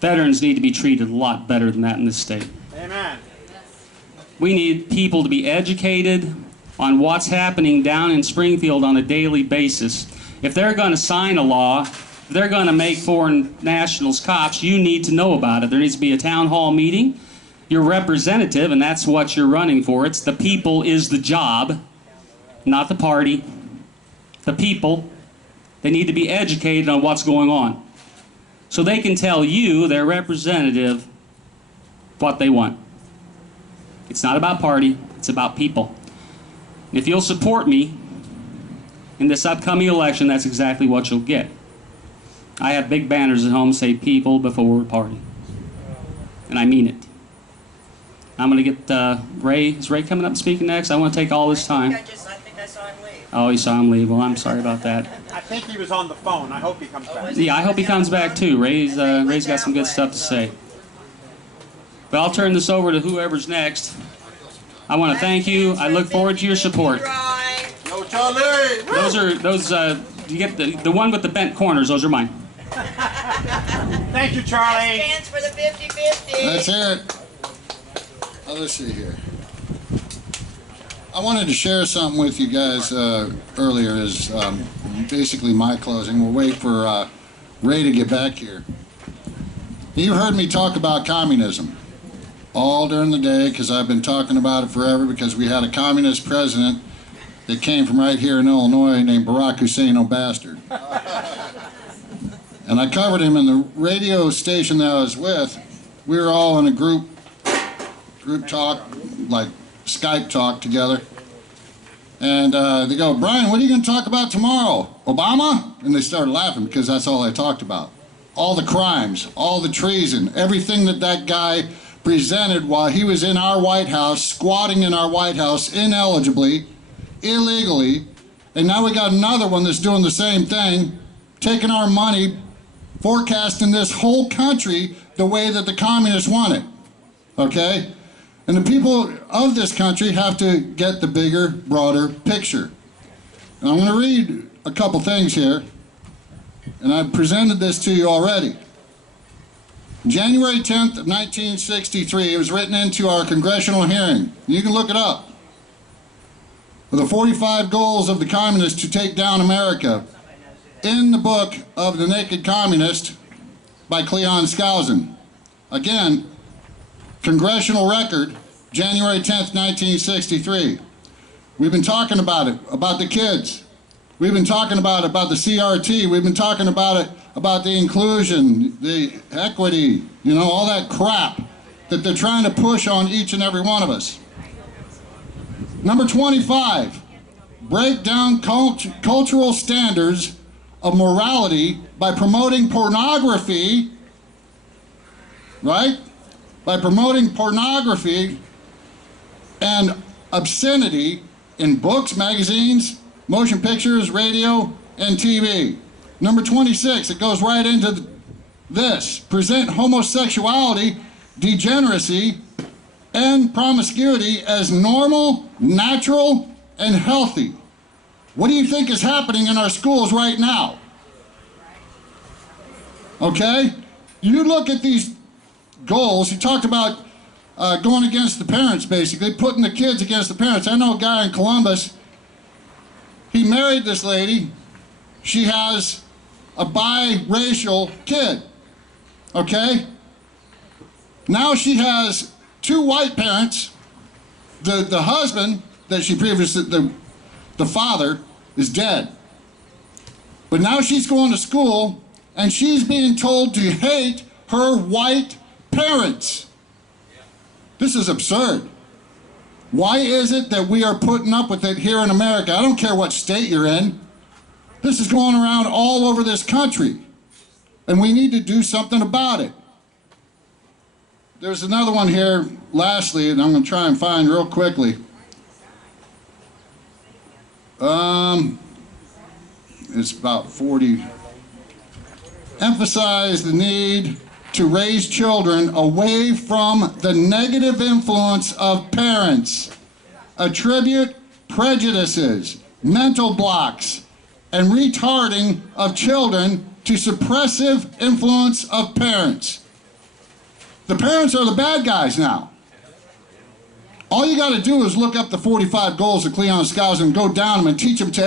Veterans need to be treated a lot better than that in this state. Amen. We need people to be educated on what's happening down in Springfield on a daily basis. If they're going to sign a law, if they're going to make foreign nationals cops, you need to know about it. There needs to be a town hall meeting. Your representative, and that's what you're running for. It's the people is the job, not the party. The people, they need to be educated on what's going on, so they can tell you, their representative, what they want. It's not about party, it's about people. And if you'll support me in this upcoming election, that's exactly what you'll get. I have big banners at home that say people before party. And I mean it. I'm going to get Ray. Is Ray coming up and speaking next? I want to take all this time. I think I saw him leave. Oh, you saw him leave. Well, I'm sorry about that. I think he was on the phone. I hope he comes back. Yeah, I hope he comes back too. Ray's got some good stuff to say. But I'll turn this over to whoever's next. I want to thank you. I look forward to your support. Yo, Charlie! Those you get the one with the bent corners. Those are mine. Thank you, Charlie. Stands for the 50-50. Let's hear it. Let's see here. I wanted to share something with you guys earlier as basically my closing. We'll wait for Ray to get back here. You heard me talk about communism all during the day because I've been talking about it forever because we had a communist president that came from right here in Illinois named Barack Hussein O'Bastard. And I covered him in the radio station that I was with. We were all in a group talk, like Skype talk together. And they go, Brian, what are you going to talk about tomorrow? Obama? And they started laughing because that's all I talked about. All the crimes, all the treason, everything that guy presented while he was in our White House, squatting in our White House ineligibly, illegally. And now we got another one that's doing the same thing, taking our money, forecasting this whole country the way that the communists want it. Okay? And the people of this country have to get the bigger, broader picture. And I'm going to read a couple things here, and I've presented this to you already. January 10th of 1963, it was written into our congressional hearing. You can look it up. the 45 goals of the communists to take down America in the book of The Naked Communist by Cleon Skousen. Again, Congressional Record, January 10th, 1963. We've been talking about it, about the kids. We've been talking about it, about the CRT. We've been talking about it, about the inclusion, the equity, you know, all that crap that they're trying to push on each and every one of us. Number 25, break down cultural standards of morality by promoting pornography, right? By promoting pornography and obscenity in books, magazines, motion pictures, radio, and TV. Number 26, it goes right into this. Present homosexuality, degeneracy, and promiscuity as normal, natural, and healthy. What do you think is happening in our schools right now? Okay? You look at these goals. He talked about going against the parents, basically, putting the kids against the parents. I know a guy in Columbus. He married this lady. She has a biracial kid. Okay? Now she has 2 white parents. The husband that she previously, the father, is dead. But now she's going to school and she's being told to hate her white parents. This is absurd. Why is it that we are putting up with it here in America? I don't care what state you're in. This is going around all over this country. And we need to do something about it. There's another one here, lastly, and I'm going to try and find real quickly. It's about 40. Emphasize the need to raise children away from the negative influence of parents. Attribute prejudices, mental blocks, and retarding of children to suppressive influence of parents. The parents are the bad guys now. All you got to do is look up the 45 goals of Cleon Skousen and go down them and teach them to